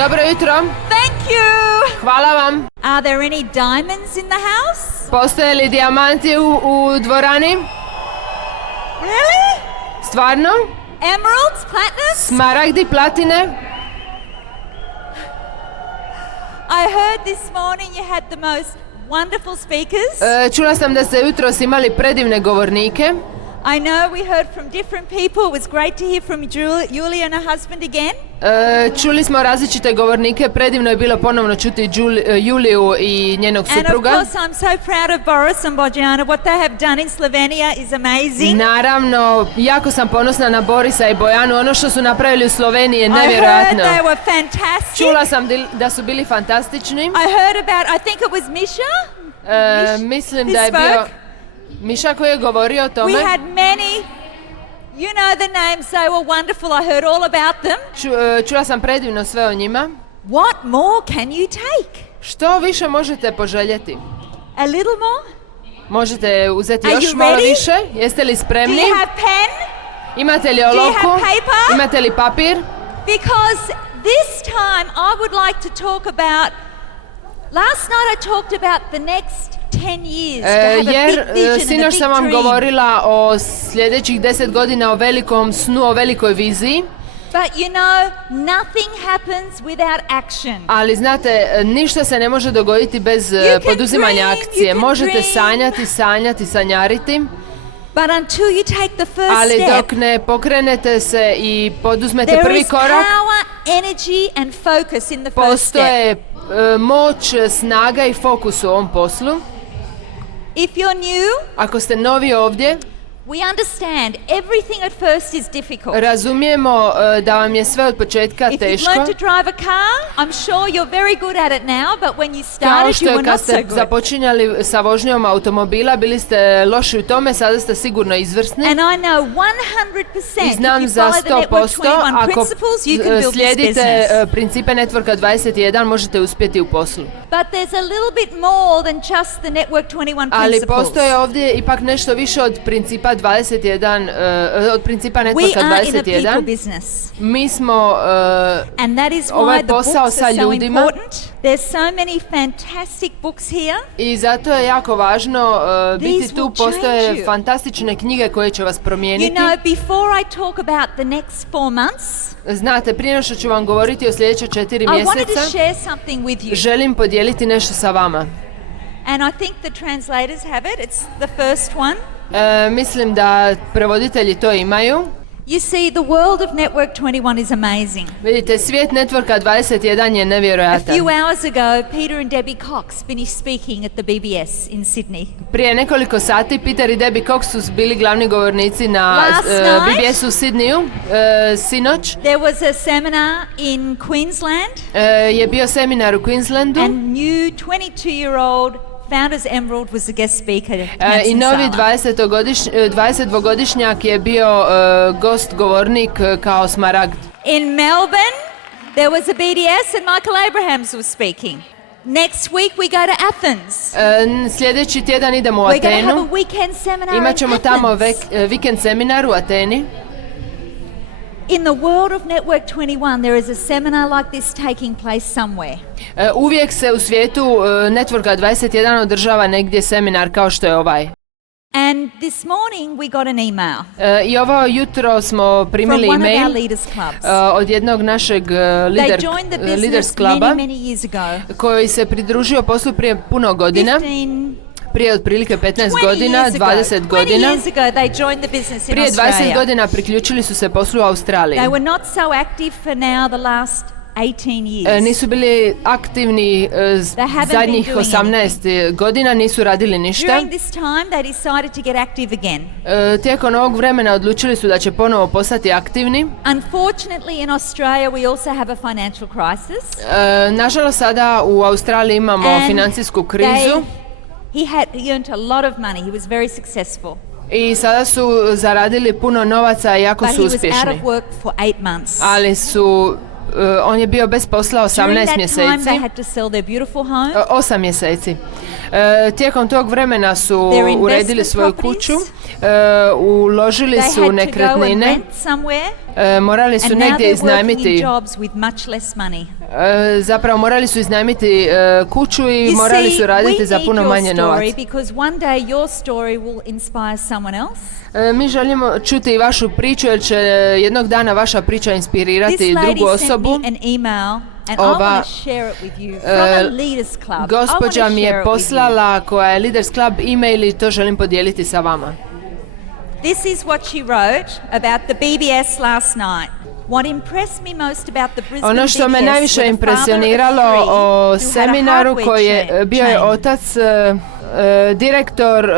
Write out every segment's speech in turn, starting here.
Dobro jutro. Thank you. Hvala vam. Are there any diamonds in the house? Postoje li dijamanti u dvorani? Really? Stvarno? Emeralds, platinum? Smaragdi, platine? I heard this morning you had the most wonderful speakers. Čula sam da ste jutros imali predivne govornike. I know we heard from different people. It was great to hear from Julia and her husband again. Čuli smo različite govornike, predivno je bilo ponovno čuti Juliju i njenog supruga. And of course I'm so proud of Boris and Bojana. What they have done in Slovenia is amazing. Naravno, jako sam ponosna na Borisa i Bojanu. Ono što su napravili u Sloveniji je nevjerojatno. I heard they were fantastic. Čula sam da su bili fantastični. I heard about, I think it was Misha. Mislim da je bio Miša koji je govorio o tome. We had many, you know the names, they were wonderful. I heard all about them. Čula sam predivno sve o njima. What more can you take? Što više možete poželjeti? A little more? Možete uzeti Are još you malo ready? više? Jeste li Do spremni? you have pen? Imate li Do you olovku? have paper? Imate li papir? Because this time I would like to talk about, last night I talked about the next 10 years to have a big vision and a sinoć big sam vam dream. govorila o sljedećih 10 godina, o velikom snu, o velikoj viziji. But you know, nothing happens without action. Ali znate, ništa se ne može dogoditi bez poduzimanja akcije. Možete sanjati, sanjariti. But until you take the first Ali step, dok ne pokrenete se i poduzmete there prvi is korak, power, energy and focus in the first step. postoje moć, snaga i fokus u ovom poslu. If you're new, Ako ste novi ovdje, we understand everything at first is difficult. razumijemo da vam je sve od početka If you've teško. learned to drive a car, I'm sure you're very good at it now, but when you Kao started što you je were kad not so ste good. započinjali sa vožnjom automobila, bili ste loši u tome, sada ste sigurno izvrsni. And I know 100% I if znam you za follow the Network 100% 21 ako principles, you can build this slijedite business. principe Networka 21, možete uspjeti u poslu. But there's a little bit more than just the Network 21 Ali principles. postoje ovdje ipak nešto više od principa 21, od principa We Networka are in a people 21. business. Mi smo And that is ovaj why the books posao are sa so ljudima. important. There's so many fantastic books here. i zato je jako važno biti These tu. will change Postoje you. fantastične knjige koje će vas You promijeniti. know, before I talk about the next 4 months, Znate, prije nego što ću vam govoriti o sljedeće 4 I wanted to mjeseca, share something with you. želim podijeliti nešto sa vama. And I think the translators have it. It's the first one. Mislim da prevoditelji to imaju. You see, the world of Network 21 is amazing. Vidite, svijet Networka 21 je A nevjerojatan. few hours ago, Peter and Debbie Cox finished speaking at the BBS in Sydney. Prije nekoliko sati Peter i Debbie Cox su bili glavni govornici na Last night, BBS-u u Sydneyu. Sinoć there was a seminar in Queensland, je bio seminar u Queenslandu. and new 22-year-old Founders Emerald was the guest speaker. I novi 22-godišnjak je bio gost govornik kao Smaragd. In Melbourne, there was a BDS and Michael Abrahams was speaking. Next week we go to Athens. Sljedeći tjedan idemo u We're going to have Atenu. a weekend seminar Imat in ćemo tamo Athens. vikend seminar u Ateni. In the world of Network 21, there is a seminar like this taking place somewhere. Uvijek se u svijetu Networka 21 održava negdje seminar kao što je ovaj. And this morning we got an email I ovo jutro smo from primili one of email our leaders clubs. od jednog našeg They joined the Leaders business kluba many years ago. koji se pridružio poslu prije puno godina, 15, prije otprilike 15 20 godina, years ago. 20 20 godina. years ago they joined the business in Prije 20 Australia. godina priključili su se poslu u Australiji. They were not so active for now the last 18 years. Nisu bili aktivni haven't zadnjih been doing 18 godina, nisu radili ništa. During this time they decided to get active again. Tijekom ovog vremena odlučili su da će ponovo postati aktivni. Unfortunately in Australia we also have a financial crisis. Nažalost sada u Australiji imamo And financijsku krizu. He earned a lot of money. He was very successful. I sada su zaradili puno novaca i jako But su he was out uspješni. of work for 8 months. Ali su, on je bio bez posla During 18 that time mjeseci. they had to sell their beautiful home. 8 mjeseci. Tijekom tog vremena su Their investment uredili svoju properties. kuću, uložili They su had to go and nekretnine, rent somewhere. morali su And now negdje they're working in iznajmiti jobs with much less money. Zapravo morali su iznajmiti kuću i morali su raditi za puno manje novaca. Mi želimo čuti i vašu priču jer će jednog dana vaša priča inspirirati drugu osobu. Ova gospođa mi je poslala, koja je Leaders Club, e-mail i to želim podijeliti sa vama. This is what she wrote about the BBS last night. Ono što me najviše impresioniralo o seminaru koji je bio je otac, direktor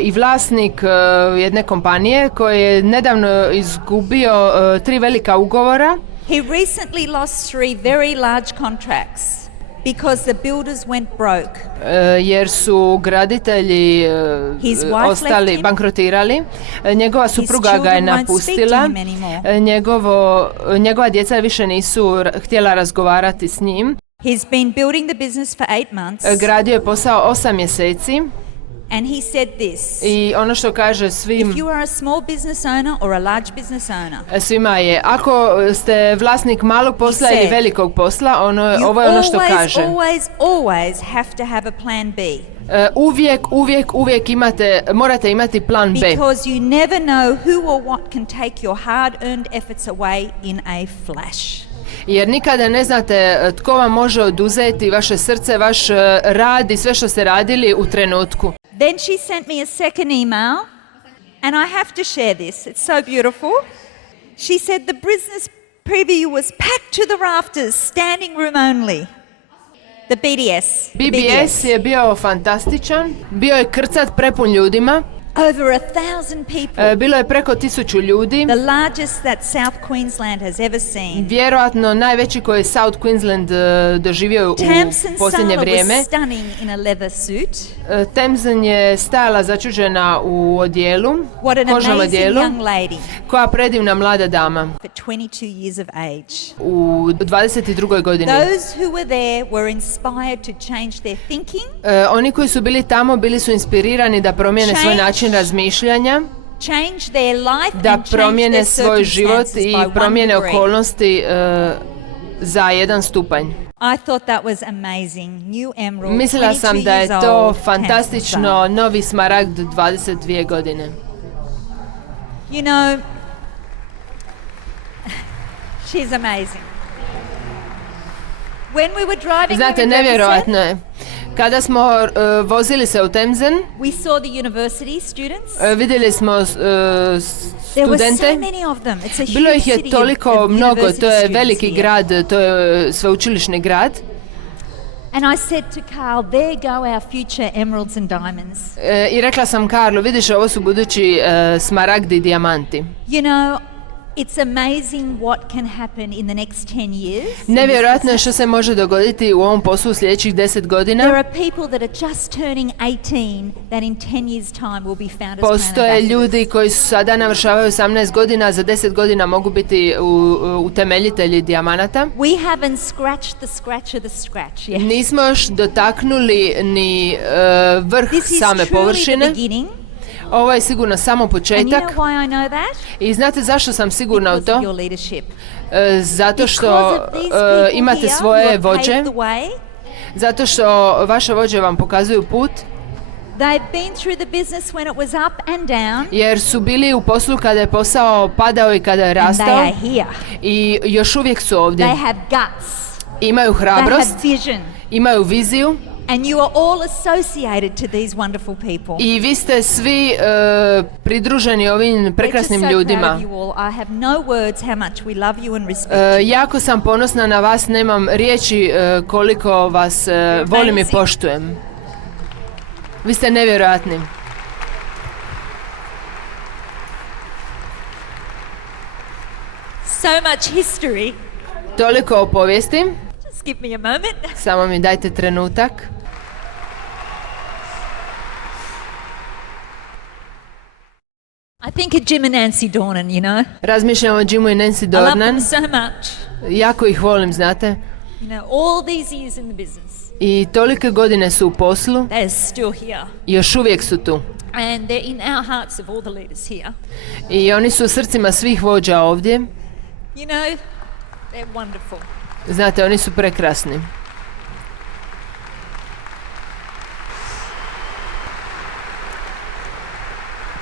i vlasnik jedne kompanije koji je nedavno izgubio 3 velika ugovora. He recently lost 3 very large contracts because the builders went broke. Jer su graditelji bankrotirali. Njegova supruga ga je napustila. Njegova djeca više nisu htjela razgovarati s njim. He's been building the business for 8 months. Gradio je posao 8 mjeseci. And he said this. I ono što kaže svim, if you are a small business owner or a large business owner, svima je, ako ste vlasnik malog posla ili velikog posla, ovo je ono što kaže. Always have to have a plan B. Uvijek morate imati plan B. Because you never know who or what can take your hard-earned efforts away in a flash. Jer nikada ne znate tko vam može oduzeti vaše srce, vaš rad i sve što ste radili u trenutku. Then she sent me a second email, and I have to share this. It's so beautiful. She said the business preview was packed to the rafters, standing room only. The BBS je bio fantastičan, bio je krcat prepun ljudima. Over 1,000 people. Bilo je preko 1000 ljudi. The largest that South Queensland has ever seen. Vjerojatno najveći koji je South Queensland doživio u posljednje vrijeme. Was stunning in a leather suit. Tamsin je stajala začuđena u odijelu, kožnom odijelu, koja predivna mlada dama. For 22 years of age. U 22. godini. Those who were there were inspired to change their thinking. Oni koji su bili tamo bili su inspirirani da promijene svoj način razmišljanja, da promijene svoj život i promijene okolnosti za 1 stupanj. Mislila sam da je to fantastično, novi smaragd 22 godine. You know, she's amazing. When we were driving, znate, nevjerojatno je. Kada smo vozili se u Tamsin, we saw the university students. Vidjeli smo studente. Bilo ih je toliko mnogo, to je veliki grad, to je sveučilišni grad. And I said to Carl, there go our future emeralds and diamonds. I rekla sam Karlu, vidiš, ovo su budući smaragdi i dijamanti. You know, it's amazing what can happen in the next 10 years. Nevjerojatno je što se može dogoditi u ovom poslu u sljedećih 10 godina. There are people that are just turning 18 that in 10 years time will be found as postoje ljudi koji su sada navršavaju 18 godina, za 10 godina mogu biti utemeljitelji dijamanata. We haven't scratched the scratch of the scratch yet. Nismo još dotaknuli ni vrh same površine. Ovo je sigurno samo početak. I znate zašto sam sigurna u to? Zato što imate svoje vođe. Zato što vaše vođe vam pokazuju put. Jer su bili u poslu kada je posao padao i kada je rastao. I još uvijek su ovdje. Imaju hrabrost. Imaju viziju. And you are all associated to these wonderful people. I vi ste svi pridruženi ovim prekrasnim ljudima. Jako sam ponosna na vas, nemam riječi koliko vas volim i poštujem. Vi ste nevjerojatni. So much history. Toliko o povijesti. Just give me a moment. Samo mi dajte trenutak. I think of Jim and Nancy Dornan, you know. Razmišljam o Jimu i Nancy Dornan. I love them so much. Jako ih volim, znate. You know, all these years in the business. I tolike godine su u poslu. They're still here. Još uvijek su tu. And they're in our hearts of all the leaders here. I oni su u srcima svih vođa ovdje. You know, they're wonderful. Znate, oni su prekrasni.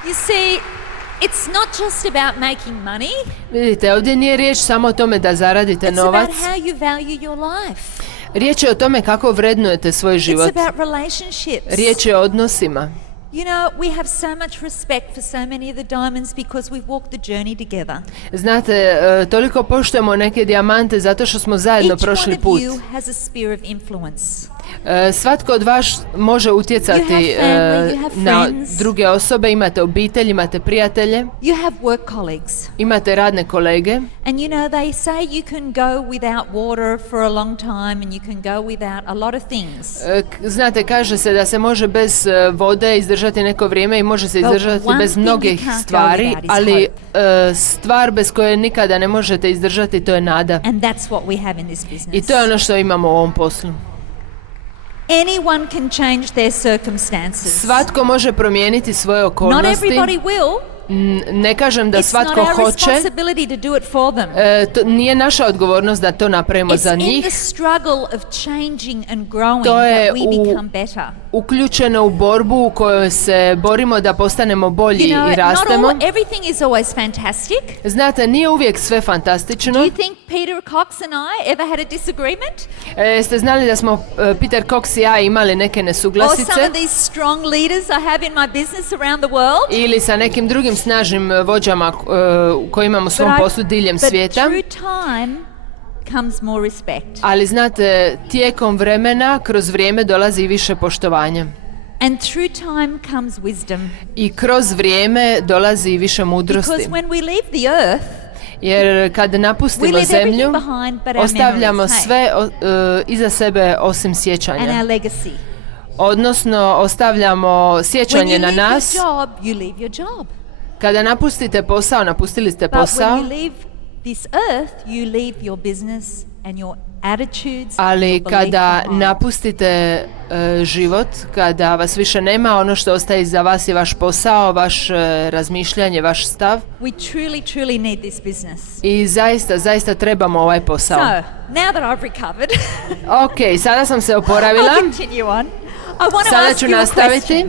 You see, it's not just about making money. Vidite, ovdje nije riječ samo o tome da zaradite novac. It's about how you value your life. Riječ je o tome kako vrednujete svoj život. It's about relationships. Riječ je o odnosima. You know, we have so much respect for so many of the diamonds because we've walked the journey together. Znate, toliko poštujemo neke dijamante zato što smo zajedno prošli put. Each one of you has a sphere of influence. Svatko od vas može utjecati na druge osobe, imate obitelj, imate prijatelje, You have work colleagues. imate radne kolege. And you know, they say you can go without water for a long time and you can go without a lot of things. Znate, kaže se da se može bez vode izdržati neko vrijeme i može se izdržati bez mnogih stvari, ali stvar bez koje nikada ne možete izdržati, to je nada. And that's what we have in this business. I to je ono što imamo u ovom poslu. Anyone can change their circumstances. Svatko može promijeniti svoje Not okolnosti. everybody will. Ne kažem da It's svatko not our hoće. responsibility to do it for them. To nije naša odgovornost da to napravimo za It's in njih. the struggle of changing and growing To je that we become better. uključeno u borbu u kojoj se borimo da postanemo bolji You know, i rastemo. everything is always fantastic. Znate, nije uvijek sve fantastično. Do you think Peter Cox and I ever had a disagreement? Ste znali da smo Peter Cox i ja imali neke Or nesuglasice? some of these strong leaders I have in my business around the world? Ili sa nekim drugim snažnim vođama koji imamo u svom poslu diljem svijeta? But through time comes more respect. Ali znate, tijekom vremena, kroz vrijeme dolazi i više poštovanja. And through time comes wisdom. I kroz vrijeme dolazi i više Because mudrosti. when we leave the earth, Jer kad we napustimo leave zemlju, everything behind but our ostavljamo memories, hey? sve iza sebe osim And sjećanja. our legacy. Odnosno, ostavljamo When sjećanje you na leave nas. your job, you leave your job. Kada napustite posao, napustili ste But when posao, you leave this earth, you leave your business and your attitudes. ali your belief kada behind. napustite život, kada vas više nema, ono što ostaje iza vas je vaš posao, vaš razmišljanje, vaš stav. We truly need this business. I zaista trebamo ovaj posao. So, now that I've recovered, Ok, sada sam se oporavila. I'll continue on. I want to Sada ask ću you a nastaviti. question.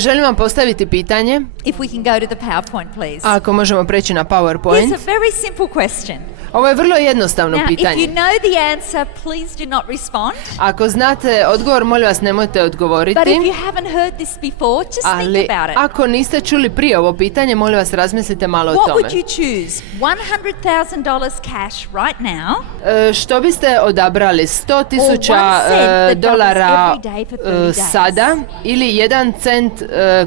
Želim vam postaviti pitanje, If we can go to the PowerPoint, please. ako možemo preći na Here's PowerPoint. a very simple question. Ovo je vrlo jednostavno Now, if you pitanje. know the answer, please do not respond. Ako znate odgovor, molim vas nemojte odgovoriti. But if you haven't heard this before, just Ali think about it. ako niste čuli prije ovo pitanje, molim vas razmislite malo o What tome. would you choose? $100,000 cash right now? Što biste odabrali? 100.000 that dolara doubles every day for 30 days. sada ili 1 cent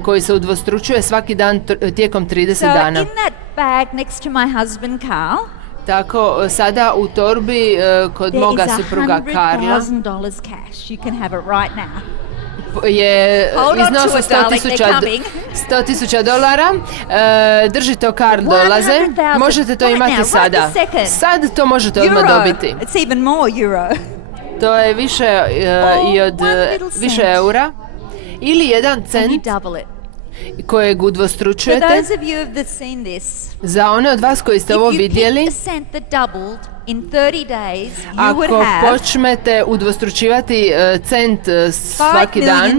koji se udvostručuje svaki dan tijekom 30 So dana? in that bag next to my husband Carl, Tako, sada u torbi kod there moga is supruga Karla $100,000 cash. You can have it right now. je Hold on to iznosio it, darling, they're coming. 100.000 dolara. Drži to, Karl dolaze. 100,000 Možete to right imati now, right sada. this second. Sad to možete odmah Euro. dobiti. It's even more euro. To je više i od one little više cent. eura. Ili 1 And you cent double it. kojeg For udvostručujete. those of you that seen this, Za one od vas koji ste ovo if you vidjeli, picked a cent that doubled in 30 days, you would ako have počnete udvostručivati cent svaki dan,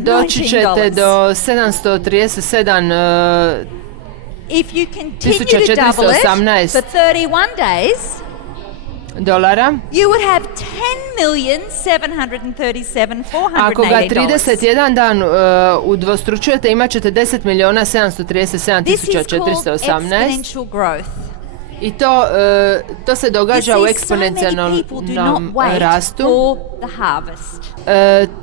doći ćete do $5,368,719. 737 If you continue to double it 1418 for 31 days, dolara. you would have $10,737,480. Ako ga 31 dan udvostručujete, imat ćete 10.737.418. This is called exponential growth. I to se događa u You see, so many eksponencijalnom people do not wait rastu. for the harvest.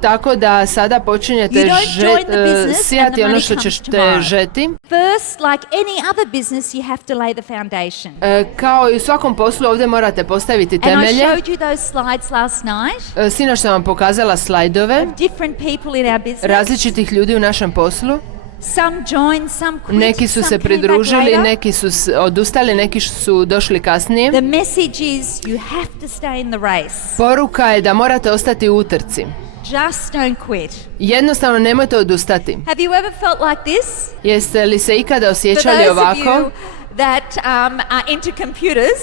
Tako da sada počinjete You don't join the business and sijati the ono money što comes ćete tomorrow. žeti. First, like any other business, you have to lay the foundation. Kao i u svakom poslu ovdje morate postaviti And I temelje. showed you those slides last night Sinoć sam vam pokazala slajdove of different people in our business. različitih ljudi u našem poslu. Some joined, some quit, Neki su some se came back pridružili, later. neki su odustali, neki su došli kasnije. The message is you have to stay in the race. Poruka je da morate ostati u utrci. Just don't quit. Jednostavno nemojte odustati. Have you ever felt like this? Jeste li se ikada For osjećali those of ovako? you that are into computers,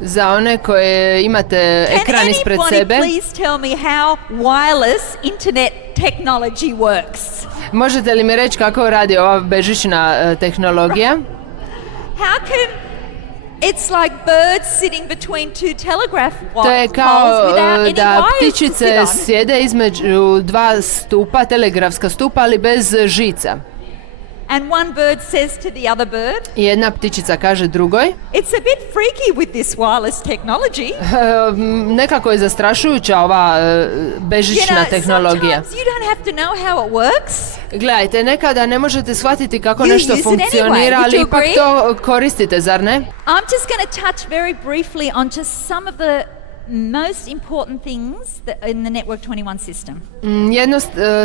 Za one koje imate ekran ispred sebe. Can anybody please tell me how wireless internet technology works? Možete li mi reći kako radi ova bežična tehnologija? How can it's like birds sitting between two telegraph To je poles kao without any da wires to sit ptičice on. sjede između dva stupa, telegrafska stupa, ali bez žica. And one bird says to the other bird, I jedna ptičica kaže drugoj, it's a bit freaky with this wireless technology. nekako je zastrašujuća ova bežična tehnologija. Sometimes you don't have to know how it works. Gledajte, nekada ne možete shvatiti kako You nešto use it funkcionira, anyway. Would ali you ipak agree? to koristite, zar ne? I'm just going to touch very briefly on just some of the most important things in the Network 21 system.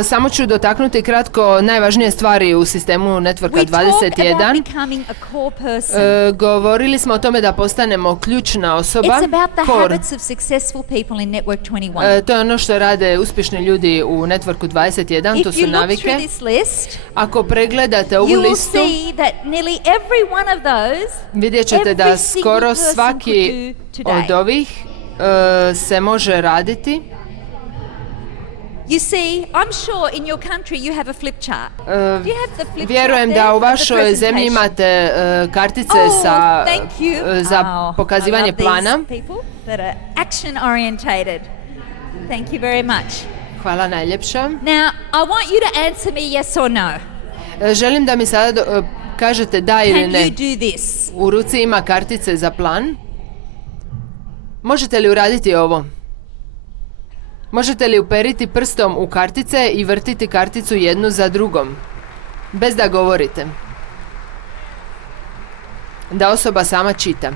Samo ću dotaknuti kratko najvažnije stvari u sistemu Networka We talk 21. about becoming a core person. Govorili smo o tome da postanemo ključna osoba. It's about the core. habits of successful people in Network 21. To je ono što rade uspješni ljudi u Networku 21, to If su you look navike. through this list, Ako pregledate ovu you will listu, see that nearly every one of those, vidjet ćete da every single skoro person svaki could do today. od ovih se može raditi. You see, I'm sure in your country you have a flip chart. Do you have the flip Vjerujem chart da there u of the vašoj zemlji presentation? imate kartice Oh, sa, thank you. za Oh, pokazivanje I love plana. these people that are action orientated. Thank you very much. Hvala najljepša. Now, I want you to answer me yes or no. Želim da mi sada kažete da ili Can ne. you do this? U ruci ima kartice za plan. Možete li uraditi ovo? Možete li uperiti prstom u kartice i vrtiti karticu jednu za drugom? Bez da govorite. Da osoba sama čita.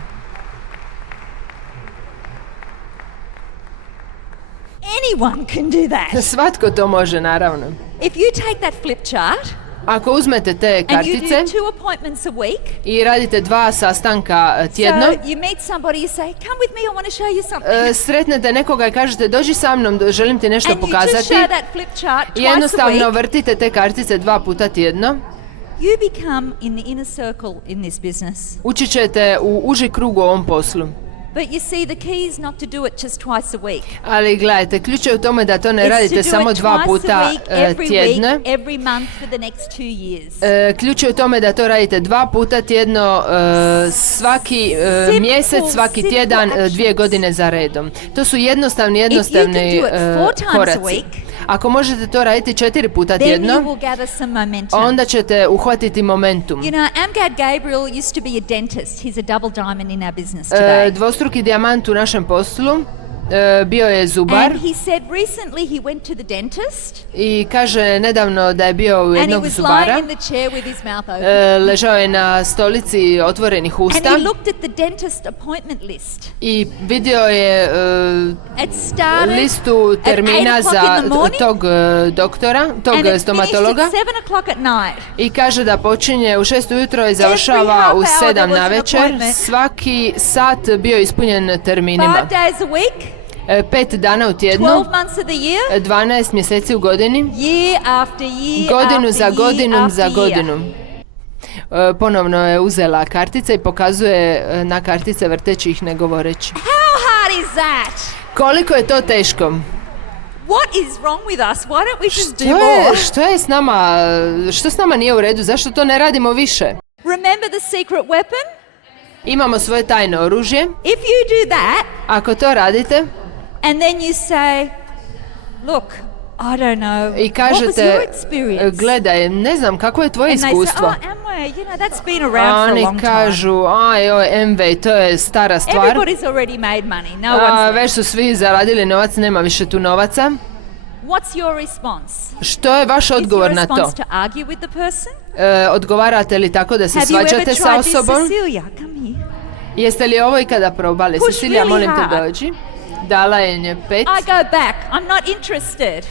Anyone can do that. Svatko to može, naravno. If you take that flip chart Ako uzmete te and you kartice do 2 appointments a week, i radite 2 sastanka tjedno, so you meet somebody, you say, come with me, I want to show you something. sretnete nekoga i kažete dođi sa mnom, želim ti nešto And you just pokazati. show that flip chart I twice a jednostavno week. vrtite te kartice 2 puta tjedno. You become in the inner circle in this business. Učit ćete u uži krug u ovom poslu. But you see, the key is not to do it just twice a week. Ali gledajte, ključ je u tome da to ne It's radite to do samo it 2 twice puta a week, every tjedno. week, every month for the next 2 years. Ključ je u tome da to radite 2 puta tjedno, svaki mjesec, svaki simple tjedan, actions. 2 godine za redom. To su jednostavni can do it 4 times a koraci. week, Ako možete to raditi 4 puta then you tjedno, will gather some momentum. onda ćete uhvatiti momentum. You know, Amgad Gabriel used to be a dentist. He's a double diamond in our business today. Dvostruki dijamant u našem poslu, bio je zubar. And he said recently he went to the dentist I kaže nedavno da je bio u and he jednog was zubara, lying in the chair with his mouth open. ležao je na stolici otvorenih And usta he looked at the dentist appointment list. i vidio je It started listu termina at 8 o'clock za in the morning tog doktora, tog and it stomatologa finished at 7 o'clock at night. i kaže da počinje u 6 ujutro i završava u 7 na večer. Svaki sat bio ispunjen terminima. 5 days a week, 5 dana u tjednu, 12 months of the year, 12 mjeseci u godini, year after year, godinu after za year godinu after za year. godinu. Ponovno je uzela kartice i pokazuje na kartice vrteći ih ne govoreći. How hard is that? Koliko je to teško? What is wrong with us? Why don't we just do more? Što je s nama? Što s nama nije u redu? Zašto to ne radimo više? Remember the secret weapon? Imamo svoje tajno oružje. If you do that Ako to radite and then you say, look, I don't know, i what was your kažete, experience? gledaj, ne znam, kako je tvoje And they say, iskustvo? oh, Amway, you know, that's been A around for a oni long time. kažu, aj, MV, to je stara stvar. Everybody's already made money. No A, one's već su svi zaradili novac, nema više tu novaca. What's your response? Što je vaš Is your odgovor na to? response to argue with the person? Odgovarate li tako da se Have you ever svađate sa tried this, osobom? Cecilia? Come here. Jeste li ovo ikada probali? Push Cecilija, really molim te hard. dođi. Dala je nje 5. I go back. I'm not interested.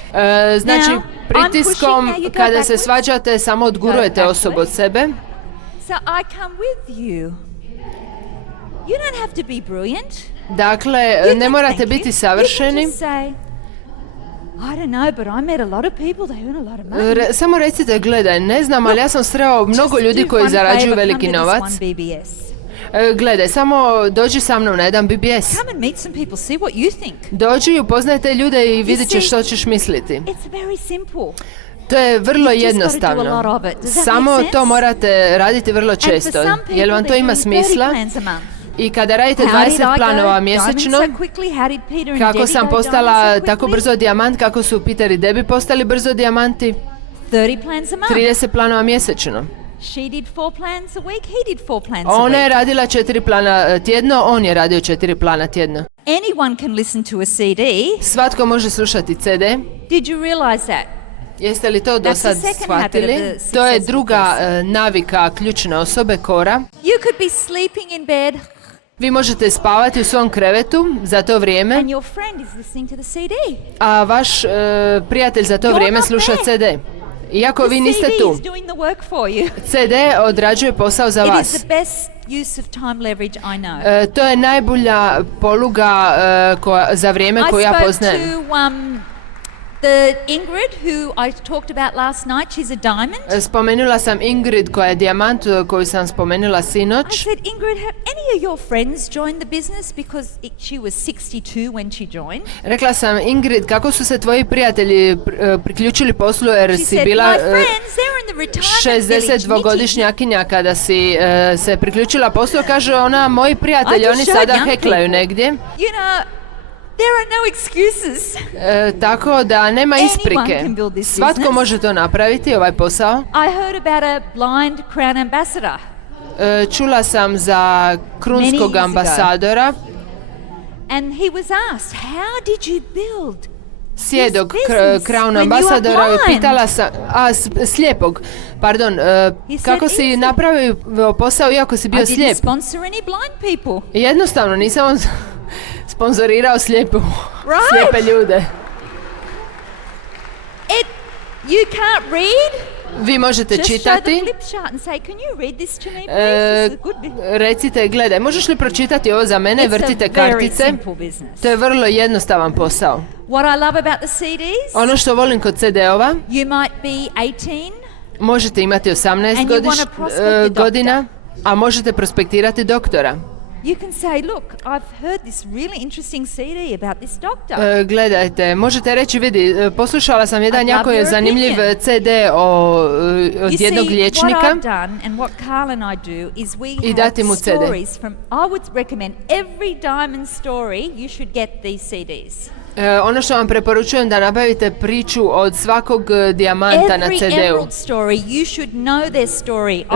Znači, Now, pritiskom I'm pushing, now you go kada se backwards. svađate, samo odgurujete Go osobu od backwards. sebe. So I come with you. You don't have to be brilliant. Dakle, You ne can- morate thank biti you. You savršeni. can just say, I don't know, but I met a lot of people, they earn a lot of money. Samo recite, gledaj, ne znam, ali ja sam sreo mnogo Just ljudi do koji one zarađuju favor, veliki come to this novac. one BBS. Gledaj, samo dođi sa mnom na jedan BBS. Come and meet some people, see what you think. Dođi i upoznaj te ljude i vidjet ćeš što ćeš misliti. It's very simple. To je vrlo jednostavno. Samo to morate raditi vrlo često. Jel vam to ima smisla? I kada radite 20 planova mjesečno, kako sam postala tako brzo dijamant, kako su Peter i Debbie postali brzo dijamanti? 30 planova mjesečno. Ona je radila 4 plana tjedno, on je radio 4 plana tjedno. Svatko može slušati CD. Jeste li to do sad shvatili? To je druga navika ključne osobe, kora. Vi možete spavati u svom krevetu za to vrijeme, a vaš prijatelj za to vrijeme sluša CD. Iako vi niste tu, CD odrađuje posao za vas. To je najbolja poluga za vrijeme koju ja poznajem. Ingrid, who I talked about last night, she's a diamond. Spomenula sam Ingrid koja je dijamant koju sam spomenula sinoć. I said, Ingrid, have any of your friends joined the business because she was 62 when she joined? Rekla sam, Ingrid, kako su se tvoji prijatelji priključili poslu jer si bila 62-godišnjakinja kada si se priključila poslu, kaže ona, moji prijatelji, oni sada heklaju negdje. You know, there are no excuses. Tako da nema isprike. Svatko može to napraviti, ovaj posao. I heard about a blind crown ambassador. Čula sam za krunskog ambasadora. And he was asked, how did you build sjedog crown ambasadora i pitala sam, slijepog, pardon, kako si napravio posao iako si bio slijep? Jednostavno, nisam sponzorirao slijepe ljude. You can't read? Vi možete čitati. Recite, gledaj, možeš li pročitati ovo za mene? Vrtite kartice. To je vrlo jednostavan posao. Ono što volim kod CD-ova, možete imati 18 godina, a možete prospektirati doktora. You can say, look, I've heard this really interesting CD about this doctor. Gledajte, možete reći, vidi, poslušala sam jedan jako zanimljiv CD od jednog liječnika i dati mu CD. I would recommend every diamond story you should get these CDs. Ono što vam preporučujem da nabavite priču od svakog dijamanta na CD-u.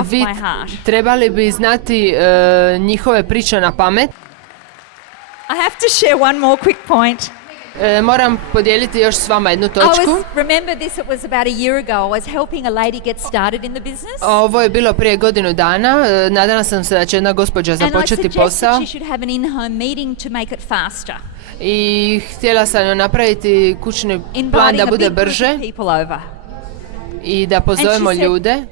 Vi trebali bi znati njihove priče na pamet. I have to share one more quick point. Moram podijeliti još s vama jednu točku. Ovo je bilo prije godinu dana. Nadala sam se da će jedna gospođa započeti posao. I htjela sam joj napraviti kućni plan da bude brže i da pozovemo ljude.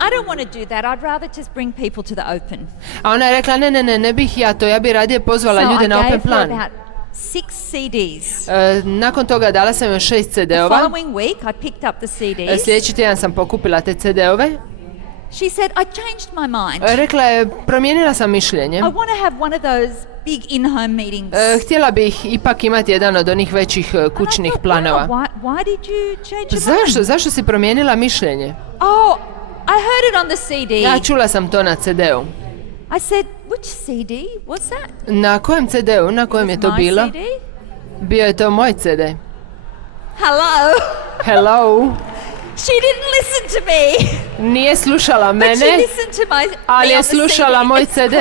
A ona je rekla, ne bih ja to, ja bih radije pozvala ljude na open plan. Nakon toga dala sam joj 6 CD-ova. Sljedeći tjedan sam pokupila te CD-ove. She said, I changed my mind. Rekla je, promijenila sam mišljenje. I want to have one of those big in-home meetings. Htjela bih ipak imati jedan od onih većih kućnih planova. Why did you change your mind? Zašto si promijenila mišljenje? Oh, I heard it on the CD. Ja čula sam to na CD-u. I said, which CD was that? Na kojem CD-u? Na kojem je to bilo? Bio je to moj CD. Hello. She didn't listen to me. Nije slušala mene, ali je slušala moj CD.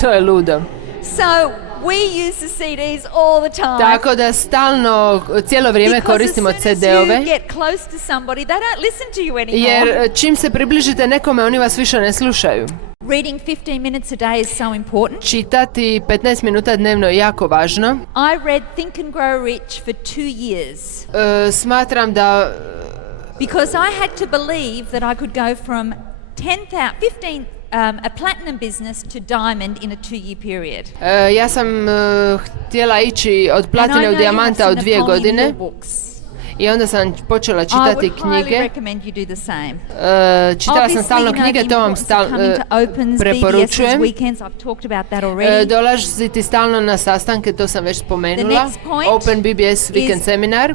To je ludo. So we use the CDs all the time. Tako da stalno, cijelo vrijeme koristimo CD-ove. Jer čim se približite nekome, oni vas više ne slušaju. Reading 15 minutes a day is so important. Čitati 15 minuta dnevno je jako važno. I read Think and Grow Rich for 2 years. Smatram da because I had to believe that I could go from 15 a platinum business to diamond in a 2-year period. Ja sam htjela ići od platine u dijamanta u 2 godine. I onda sam počela čitati knjige. Čitala sam stalno knjige, to vam preporučujem. Dolaziti stalno na sastanke, to sam već spomenula. Open BBS Weekend Seminar.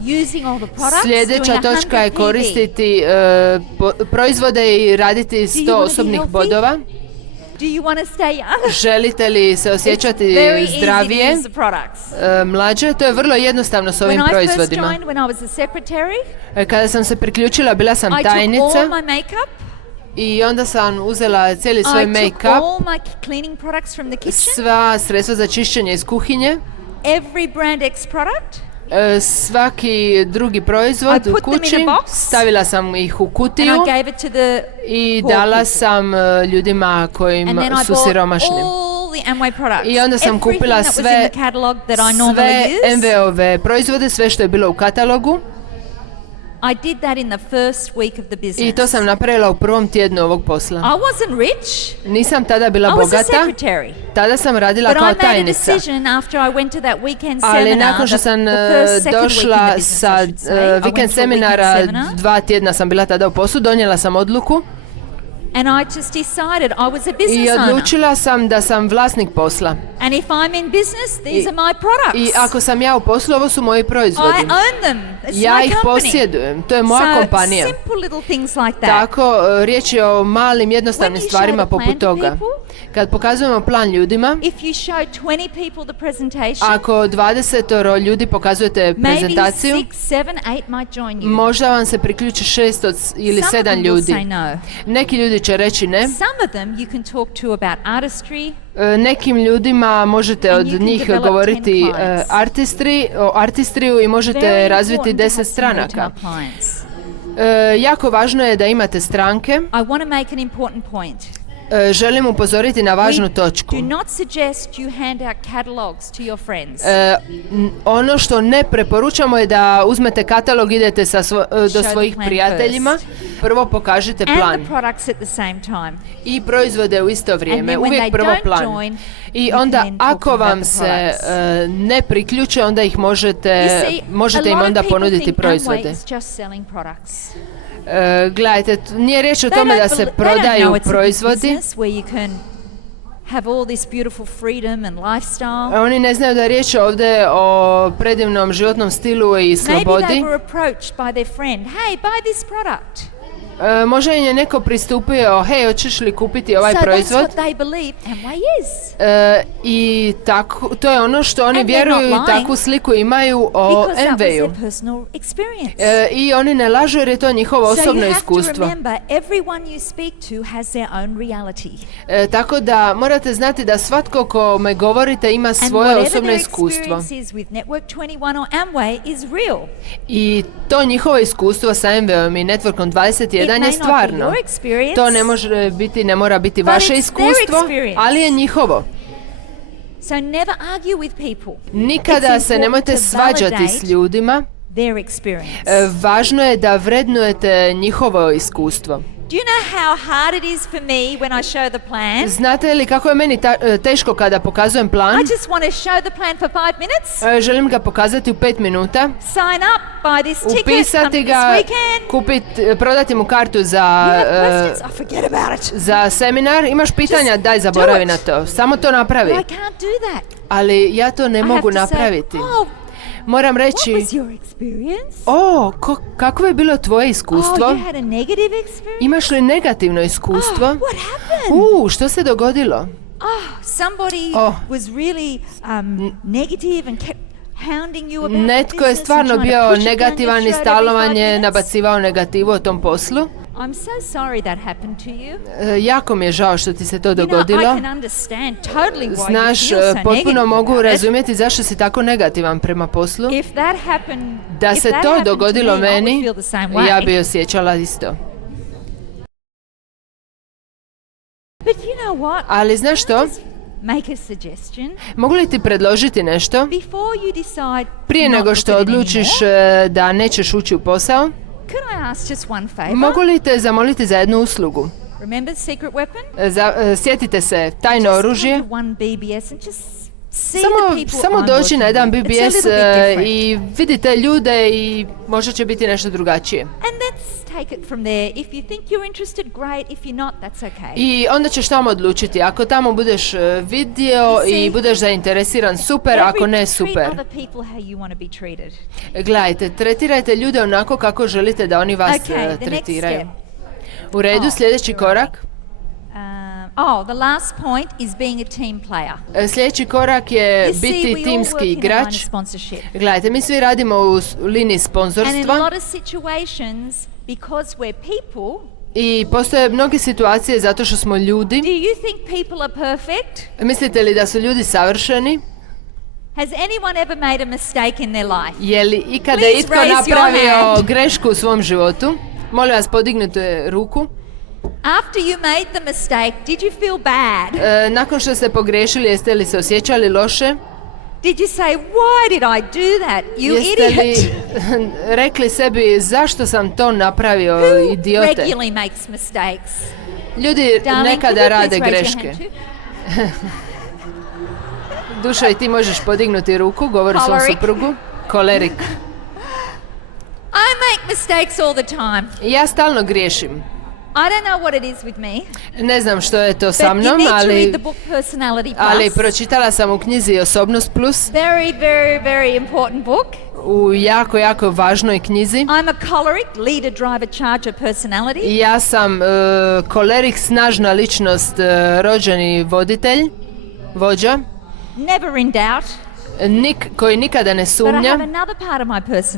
Sljedeća točka je koristiti proizvode i raditi 100 osobnih bodova. Želite li se osjećati zdravije, mlađe? To je vrlo jednostavno s ovim proizvodima. Kada sam se priključila, bila sam tajnica i onda sam uzela cijeli svoj make-up, sva sredstva za čišćenje iz kuhinje, svaki drugi proizvod u kući, stavila sam ih u kutiju i dala sam ljudima kojim su siromašni. I onda sam kupila sve MV-ove proizvode, sve što je bilo u katalogu. I to sam napravila u prvom tjednu ovog posla. Nisam tada bila bogata, tada sam radila kao tajnica. Ali nakon što sam došla sa vikend seminara, 2 tjedna sam bila tada u poslu, donijela sam odluku. I odlučila sam da sam vlasnik posla. I ako sam ja u poslu, ovo su moji proizvodi. Ja ih posjedujem, to je moja kompanija. Tako, riječ je o malim jednostavnim stvarima poput toga. Kad pokazujemo plan ljudima, ako 20 ljudi pokazujete prezentaciju, možda vam se priključi 6 ili 7 ljudi. Neki ljudi će reći ne. Nekim ljudima možete od njih govoriti o artistriju i možete razviti 10 stranaka. Jako važno je da imate stranke. Želim upozoriti na važnu točku. Ono što ne preporučamo je da uzmete katalog i idete do svojih prijateljima. Prvo pokažite plan. I proizvode u isto vrijeme. Uvijek prvo plan. I onda ako vam se ne priključe, onda ih možete im onda ponuditi proizvode. Gledajte, nije riječ o tome da se prodaju proizvodi. Oni ne znaju da je riječ ovdje o predivnom životnom stilu i slobodi. Možda im je neko pristupio, hej, hoćeš li kupiti ovaj proizvod? I tako, to je ono što oni vjeruju i takvu sliku imaju o MV-u. I oni ne lažu jer je to njihovo osobno iskustvo. Tako da morate znati da svatko ko me govorite ima svoje osobno iskustvo. I to njihovo iskustvo sa MV-om i Networkom 21 je stvarno. To ne mora biti vaše iskustvo, ali je njihovo. Nikada se nemojte svađati s ljudima. Važno je da vrednujete njihovo iskustvo. Znate li kako je meni teško kada pokazujem plan? Želim ga pokazati u 5 minuta. Upisati ga, prodati mu kartu za seminar. Imaš pitanja? Daj, zaboravi na to. Samo to napravi. Ali ja to ne mogu napraviti. Moram reći, kako je bilo tvoje iskustvo? Imaš li negativno iskustvo? Što se dogodilo? Netko je stvarno bio negativan i stalno nabacivao negativu o tom poslu. Jako mi je žao što ti se to dogodilo. Znaš, potpuno mogu razumjeti zašto si tako negativan prema poslu. Da se to dogodilo meni, ja bi osjećala isto. Ali znaš što? Mogu li ti predložiti nešto? Prije nego što odlučiš da nećeš ući u posao, mogu li te zamoliti za jednu uslugu? Sjetite se, tajno oružje. Samo dođi na jedan BBS i vidite ljude i možda će biti nešto drugačije. I onda ćeš tamo odlučiti. Ako tamo budeš vidio i budeš zainteresiran, super, ako ne, super. Gledajte, tretirajte ljude onako kako želite da oni vas tretiraju. U redu, sljedeći korak. The last point is being a team player. Sljedeći korak je biti timski igrač. Gledajte, mi svi radimo u liniji sponzorstva. I postoje mnoge situacije zato što smo ljudi. Mislite li da su ljudi savršeni? Je li ikada itko napravio grešku u svom životu? Molim vas, podignite ruku. After you made the mistake, did you feel bad? Nakon što ste pogriješili, jeste li se osjećali loše? Did you say, why did I do that, you jeste idiot? Jeste li rekli sebi, zašto sam to napravio, idiote? Who regularly makes mistakes? Ljudi nekada rade greške. Duša, i ti možeš podignuti ruku, govori svom suprugu. Kolerik. I make mistakes all the time. Ja stalno griješim. I don't know what it is with me. Ne znam što je to sa mnom, ali pročitala sam u knjizi Osobnost plus. Very important book. U jako važnoj knjizi. I'm a choleric, leader, driver, charger personality. Ja sam kolerik, snažna ličnost, rođeni voditelj, vođa. Never in doubt. Koji nikada ne sumnja,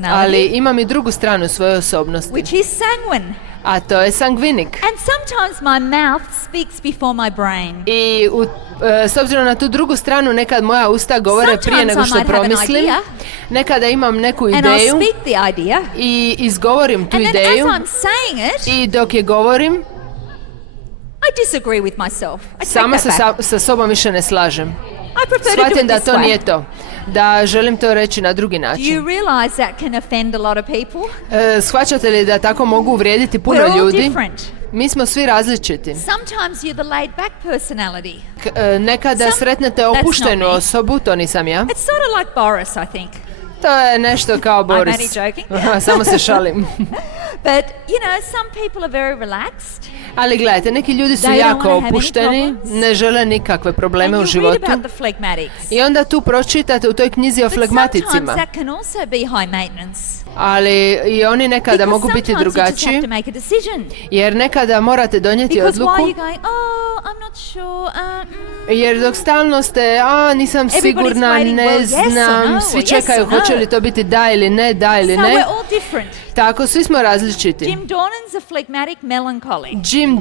ali imam i drugu stranu svoje osobnosti. Which is sanguine. A to je sangvinik. And sometimes my mouth speaks before my brain. I s obzirom na tu drugu stranu, nekad moja usta govore prije nego što promislim. Nekada imam neku ideju i izgovorim tu ideju. I dok je govorim, I disagree with myself. Sama se sa sobom više ne slažem. Shvatim da to nije to. Da želim to reći na drugi način. Shvaćate li da tako mogu uvrijediti puno ljudi? Mi smo svi različiti. Nekada sretnete opuštenu osobu, to nisam ja. To je nešto kao Boris. Samo se šalim. But, some people are very relaxed. Ali gledajte, neki ljudi su jako opušteni, ne žele nikakve probleme u životu. I onda tu pročitate u toj knjizi o flegmaticima. Ali i oni nekada mogu biti drugačiji, jer nekada morate donijeti odluku. Jer dok stalno ste, nisam sigurna, ne znam, svi čekaju hoće li to biti da ili ne, da ili ne. Tako, svi smo različiti. Jim